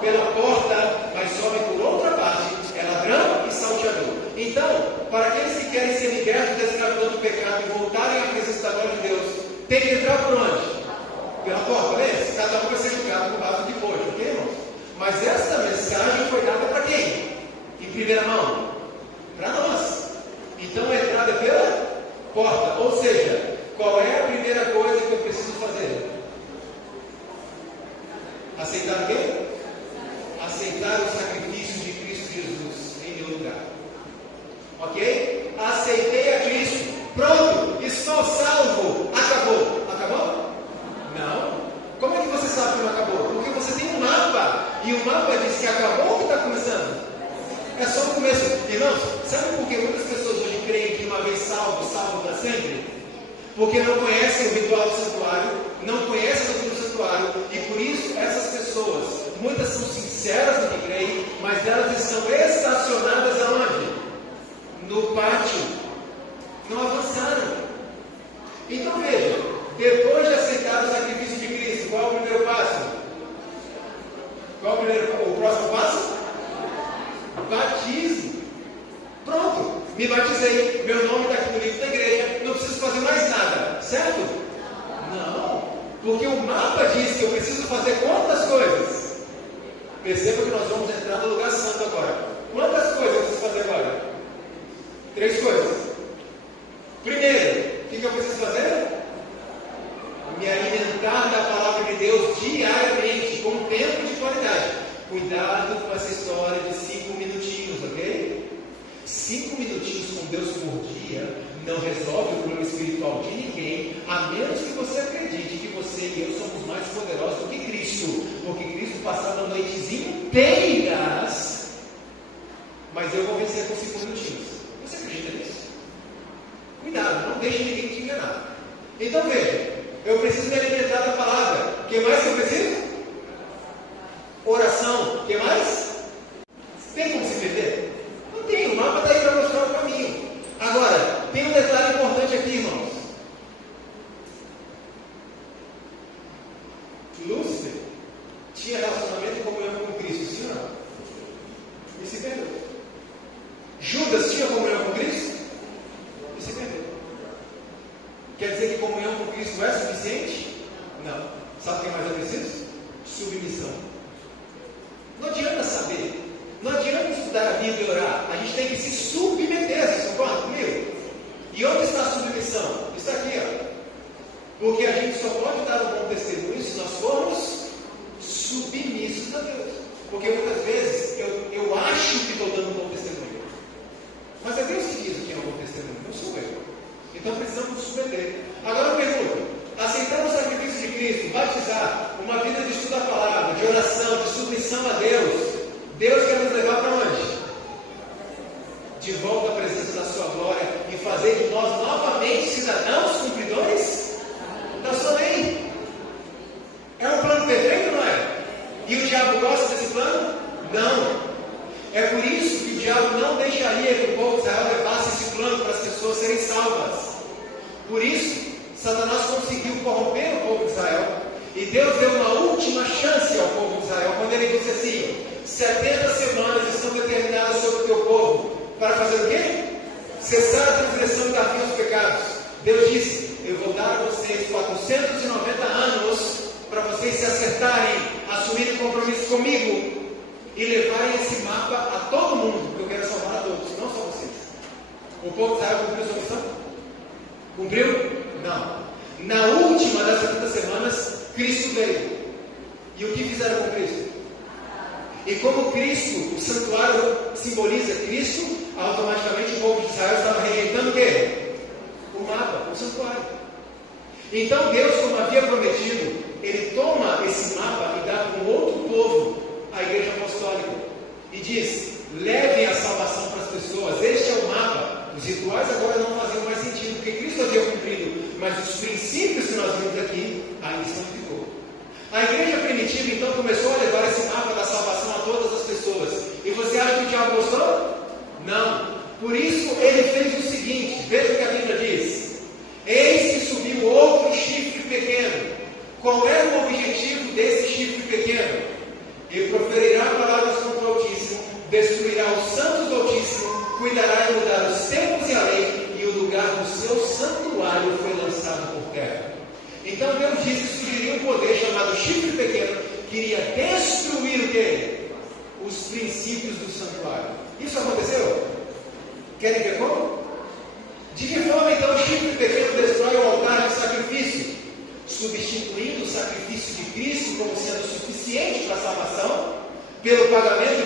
Pela porta, mas sobe por outra parte, é ladrão e salteador. Então, para aqueles que querem ser libertos da escravidão do pecado e voltarem à presença da glória de Deus, tem que entrar por onde? Pela porta, beleza? Cada um vai ser julgado por base do que pode, ok, irmãos? Mas esta mensagem foi dada para quem? Em primeira mão? Para nós. Então a entrada é pela porta. Ou seja, qual é a primeira coisa que eu preciso fazer? Aceitar o quê? Aceitar o sacrifício de Cristo Jesus em meu lugar. Ok? Aceitei a Cristo. Pronto, estou salvo. Acabou. Acabou? Não. Como é que você sabe que não acabou? Porque você tem um mapa. E o mapa diz que acabou ou que está começando? É só o começo. Irmãos, sabe por que muitas pessoas hoje creem que uma vez salvo, salvo para sempre? Porque não conhecem o ritual do santuário, não conhecem o doutrina do santuário, e por isso essas pessoas, muitas são sinceras no que creem, mas elas estão estacionadas aonde? No pátio. Não avançaram. Então veja, depois de aceitar o sacrifício de Cristo, qual é o primeiro passo? Qual é o próximo passo? Batismo. Pronto, me batizei, meu nome está aqui no livro da igreja, não preciso fazer mais nada, certo? Não, porque o mapa diz que eu preciso fazer quantas coisas? Perceba que nós vamos entrar no lugar santo agora. Quantas coisas eu preciso fazer agora? 3 coisas. Primeiro, o que eu preciso fazer? Me alimentar da palavra de Deus diariamente, com tempo de qualidade. Cuidado com essa história de 5 minutinhos, ok? 5 minutinhos com Deus por dia não resolve o problema espiritual de ninguém, a menos que você acredite que você e eu somos mais poderosos do que Cristo, porque Cristo passava noites inteiras, mas eu vou vencer com 5 minutinhos. Você acredita nisso? Cuidado, não deixe ninguém te enganar. Então veja, eu preciso me alimentar da palavra. O que mais que eu preciso? Oração. O que mais? Tem como se perder? Não tem, o mapa está aí para mostrar o caminho. Agora, tem um detalhe importante aqui, irmãos. Lúcifer tinha relacionamento e comunhão com Cristo, sim ou não? E se perdeu. Judas tinha comunhão com Cristo? E se perdeu. Quer dizer que comunhão com Cristo é suficiente? Não. Sabe o que mais é preciso? Submissão. Não adianta saber. Não adianta estudar a Bíblia e orar. A gente tem que se submeter. Vocês concordam comigo? E onde está a submissão? Está aqui, ó. Porque a gente só pode dar um bom testemunho se nós formos submissos a Deus. Porque muitas vezes eu acho que estou dando um bom testemunho. Mas é Deus que diz o que é um bom testemunho, não sou eu. Então precisamos nos submeter. Agora eu pergunto: aceitar o sacrifício de Cristo, batizar, uma vida de estudo da palavra, de oração, de submissão a Deus, Deus quer nos levar para onde? De volta à presença da sua glória e fazer de nós novamente cidadãos cumpridores da sua lei. É um plano perfeito, não é? E o diabo gosta desse plano? Não. É por isso que o diabo não deixaria que o povo de Israel levasse esse plano para as pessoas serem salvas. Por isso, Satanás conseguiu corromper o povo de Israel, e Deus deu uma última chance ao povo de Israel, quando ele disse assim: 70 semanas estão determinadas sobre o teu povo, para fazer o quê? Cessar a transgressão e dar fim aos pecados. Deus disse: eu vou dar a vocês 490 anos, para vocês se acertarem, assumirem compromisso comigo, e levarem esse mapa a todo mundo, porque eu quero salvar a todos, não só vocês. O povo de Israel cumpriu sua missão? Cumpriu? Não. Na última das 70 semanas, Cristo veio. E o que fizeram com Cristo? E como Cristo, o santuário simboliza Cristo, automaticamente o povo de Israel estava rejeitando o quê? O mapa, o santuário. Então Deus, como havia prometido, Ele toma esse mapa e dá para um outro povo, a igreja apostólica, e diz: levem a salvação para as pessoas. Este é o mapa. Os rituais agora não faziam mais sentido, porque Cristo havia cumprido, mas os princípios que nós vimos aqui ainda estão em vigor. A igreja primitiva então começou a levar esse mapa da salvação a todas as pessoas. E você acha que o diabo gostou? Não. Por isso ele fez o seguinte: veja o que a Bíblia diz: eis que subiu outro chifre pequeno. Qual era o objetivo desse chifre pequeno? Ele proferirá palavras contra o Altíssimo, destruirá os santos do Altíssimo, cuidará de mudar os tempos e a lei, e o lugar do seu santuário foi lançado por terra. Então Deus disse que surgiria um poder chamado chifre pequeno, que iria destruir o quê? Os princípios do santuário. Isso aconteceu? Querem ver como? De que forma então o chifre pequeno destrói o altar de sacrifício? Substituindo o sacrifício de Cristo como sendo suficiente para a salvação, pelo pagamento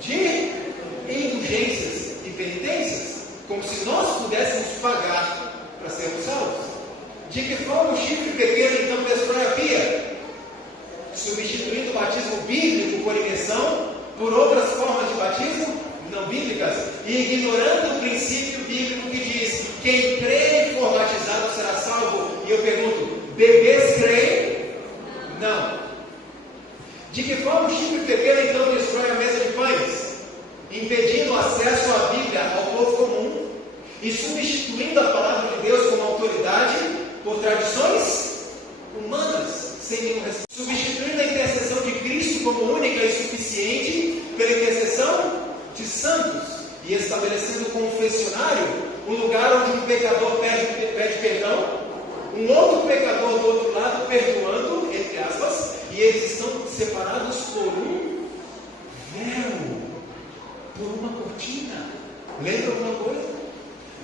de indulgências e penitências, como se nós pudéssemos pagar para sermos salvos. De que forma o chifre pequeno então destrói a pia? Substituindo o batismo bíblico por imersão por outras formas de batismo não bíblicas, e ignorando o princípio bíblico que diz: quem crê e for batizado será salvo. E eu pergunto: bebês creem? Não. De que forma o chifre pequeno então destrói a mesa de pães? Impedindo o acesso à Bíblia ao povo comum e substituindo a palavra de Deus como autoridade por tradições humanas, sem nenhum respeito. Substituindo a intercessão de Cristo como única e suficiente pela intercessão de santos, e estabelecendo o confessionário, um lugar onde um pecador pede perdão, um outro pecador do outro lado perdoando, entre aspas, e eles estão separados por um véu, por uma cortina. Lembra alguma coisa?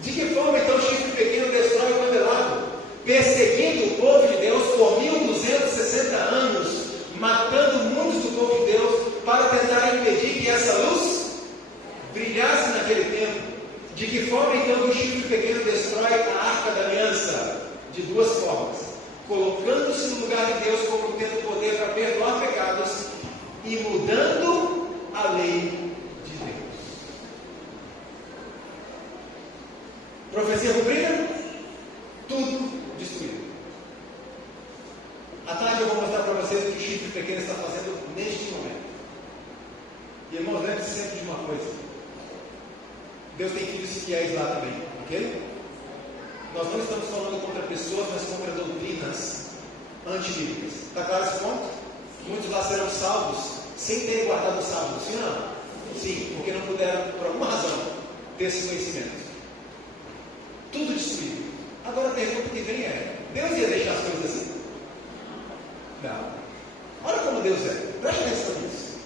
De que forma então o chifre pequeno destrói o candelabro? Perseguindo o povo de Deus por 1260 anos, matando muitos do povo de Deus, para tentar impedir que essa luz brilhasse naquele tempo. De que forma então o chifre pequeno destrói a arca da aliança? De duas formas: colocando-se no lugar de Deus como tendo poder para perdoar pecados, e mudando a lei de Deus. Profecia cumprida? Tudo destruído. À tarde eu vou mostrar para vocês o que o chifre pequeno está fazendo neste momento. E irmãos, lembre-se sempre de uma coisa: Deus tem filhos fiéis lá também, ok? Nós não estamos falando contra pessoas, mas contra doutrinas antibíblicas. Está claro esse ponto? Muitos lá serão salvos sem terem guardado o sábado, sim ou não? Sim, porque não puderam, por alguma razão, ter esse conhecimento. Tudo destruído. Agora a pergunta que vem é: Deus ia deixar as coisas assim? Não. Olha como Deus é. Preste atenção nisso.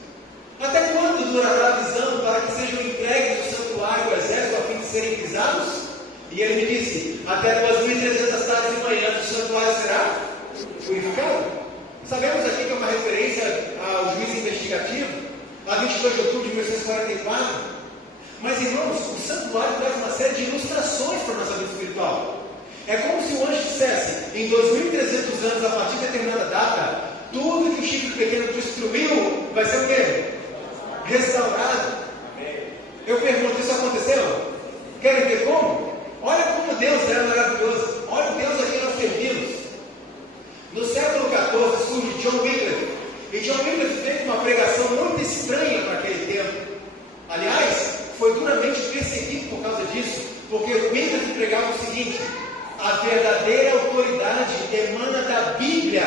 Até quando durará a visão para que sejam entregues o santuário e o exército a fim de serem pisados? E ele me disse: até 2.300 tardes e manhãs o santuário será purificado. Sabemos aqui que é uma referência ao juízo investigativo, a 22 de outubro de 1844. Mas, irmãos, o santuário traz uma série de ilustrações para a nossa vida espiritual. É como se o anjo dissesse: em 2.300 anos, a partir de determinada data, tudo que o chifre pequeno destruiu vai ser o quê? Restaurado. Eu pergunto: isso aconteceu? Querem ver como? Olha como Deus é maravilhoso. Olha o Deus a quem nós servimos. No século XIV surge John Wycliffe. E John Wycliffe fez uma pregação muito estranha para aquele tempo. Aliás, A verdadeira autoridade emana da Bíblia.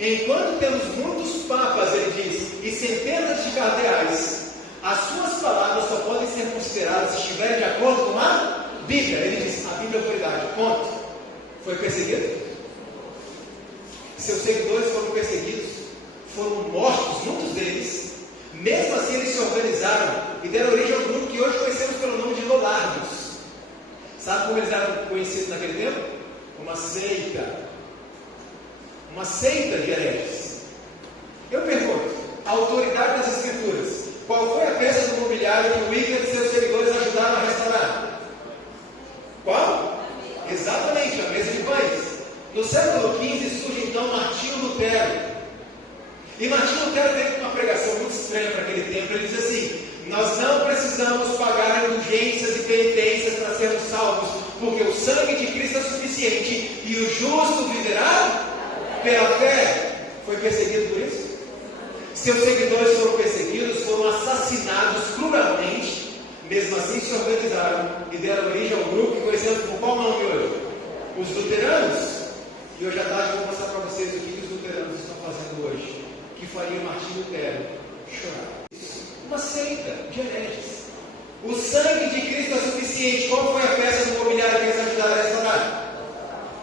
Enquanto temos muitos papas, ele diz, e centenas de cardeais, as suas palavras só podem ser consideradas se estiverem de acordo com a Bíblia. Ele diz, a Bíblia é autoridade. Ponto. Foi perseguido? Seus seguidores foram perseguidos, foram mortos, muitos deles. Mesmo assim, eles se organizaram e deram origem a um grupo que hoje conhecemos pelo nome de Lollardos. Sabe como eles eram conhecidos naquele tempo? Uma seita. Uma seita de hereges. Eu pergunto, a autoridade das Escrituras, qual foi a peça do mobiliário que o Wicca e seus seguidores ajudaram a restaurar? Qual? Exatamente, a mesa de pães. No século XV surge então Martinho Lutero. E Martinho Lutero veio com uma pregação muito estranha para aquele tempo. Ele diz assim: nós não precisamos pagar indulgências e penitências para sermos salvos, porque o sangue de Cristo é suficiente e o justo viverá pela fé. Foi perseguido por isso? Seus seguidores foram perseguidos, foram assassinados cruelmente. Mesmo assim se organizaram e deram origem ao grupo que conhecemos por qual nome hoje? Os luteranos. E hoje à tarde eu vou mostrar para vocês o que os luteranos estão fazendo hoje, que faria Martinho Lutero chorar. Uma seita de hereges. O sangue de Cristo é suficiente. Qual foi a peça do mobiliário que eles ajudaram a restaurar?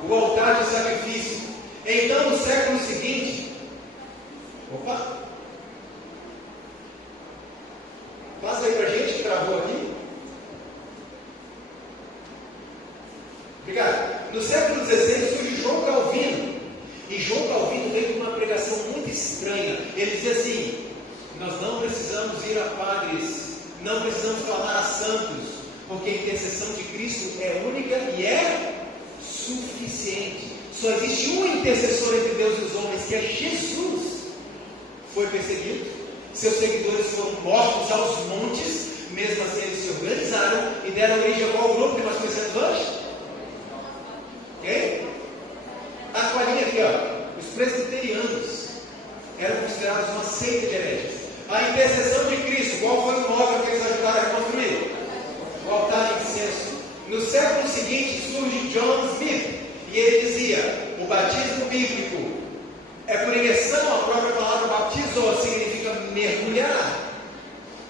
O altar de sacrifício. Então, no século seguinte, passa aí para a gente que travou aqui. Obrigado. No século XVI surge João Calvino. E João Calvino veio com uma pregação muito estranha. Ele dizia assim: nós não precisamos ir a padres, não precisamos clamar a santos, porque a intercessão de Cristo é única e é suficiente. Só existe um intercessor entre Deus e os homens, que é Jesus. Foi perseguido, seus seguidores foram mortos aos montes. Mesmo assim eles se organizaram e deram origem a qual grupo que nós conhecemos hoje? Ok? A toalhinha aqui, ó. Os presbiterianos eram considerados uma seita de hereges. A intercessão de Cristo, qual foi o móvel que eles ajudaram a construir? O altar de incenso. No século seguinte surge John Smith, e ele dizia: o batismo bíblico é por imersão. A própria palavra batismo significa mergulhar.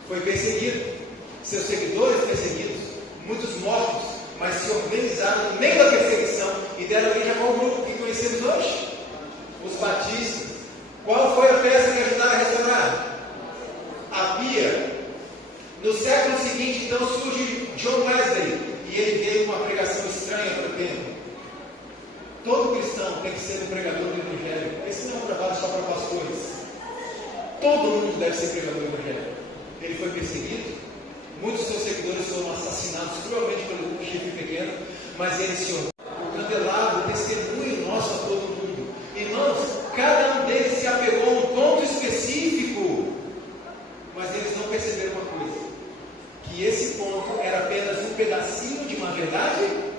Foi perseguido, seus seguidores perseguidos, muitos mortos, mas se organizaram no meio da perseguição e deram origem a qual grupo que conhecemos hoje? Os batistas. Qual foi a peça que ajudaram a restaurar? A pia. No século seguinte, então, surge John Wesley, e ele veio com uma pregação estranha para o tempo. Todo cristão tem que ser um pregador do Evangelho. Esse não é um trabalho só para pastores. Todo mundo deve ser pregador do Evangelho. Ele foi perseguido, muitos dos seus seguidores foram assassinados cruelmente pelo grupo chifre pequeno, mas ele se orgulhou. O candelabro, o testemunho nosso a todo mundo. Irmãos, cada um deles se apegou a um ponto específico, mas eles não perceberam uma coisa: que esse ponto era apenas um pedacinho de uma verdade.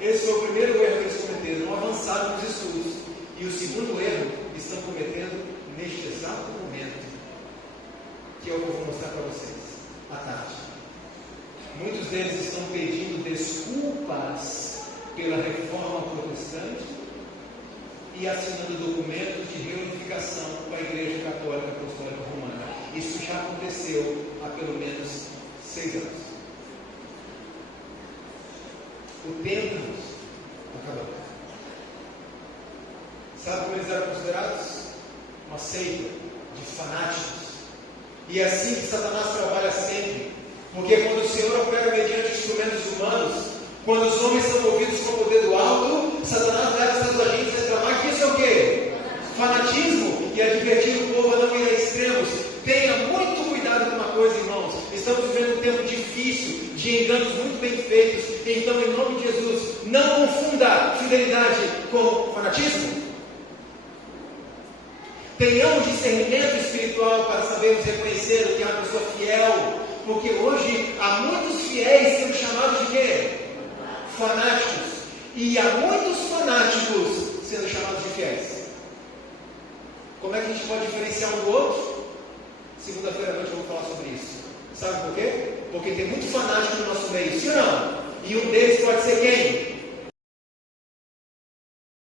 Esse foi o primeiro erro que eles cometeram, não avançaram nos estudos. E o segundo erro estão cometendo neste exato momento, que é o que eu vou mostrar para vocês à tarde. Muitos deles estão pedindo desculpas pela reforma protestante e assinando documentos de reunificação com a Igreja Católica Apostólica Romana. Isso já aconteceu há pelo menos 6 anos. O tempo acabou. Sabe como eles eram considerados? Uma seita de fanáticos. E é assim que Satanás trabalha sempre. Porque quando o Senhor opera mediante instrumentos humanos, quando os homens são movidos com o poder do alto, Satanás leva seus agentes a reclamar que isso é o quê? Fanatismo. E advertir o povo a não ir a extremos. Tenha muito cuidado com uma coisa, irmãos. Estamos vivendo um tempo difícil, de enganos muito bem feitos. Então, em nome de Jesus, não confunda fidelidade com fanatismo. Tenhamos discernimento espiritual para sabermos reconhecer o que é uma pessoa fiel. Porque hoje há muitos fiéis sendo chamados de quê? Fanáticos. E há muitos fanáticos sendo chamados de fiéis. Como é que a gente pode diferenciar um do outro? Segunda-feira à noite eu vou falar sobre isso. Sabe por quê? Porque tem muito fanático no nosso meio, sim ou não? E um deles pode ser quem?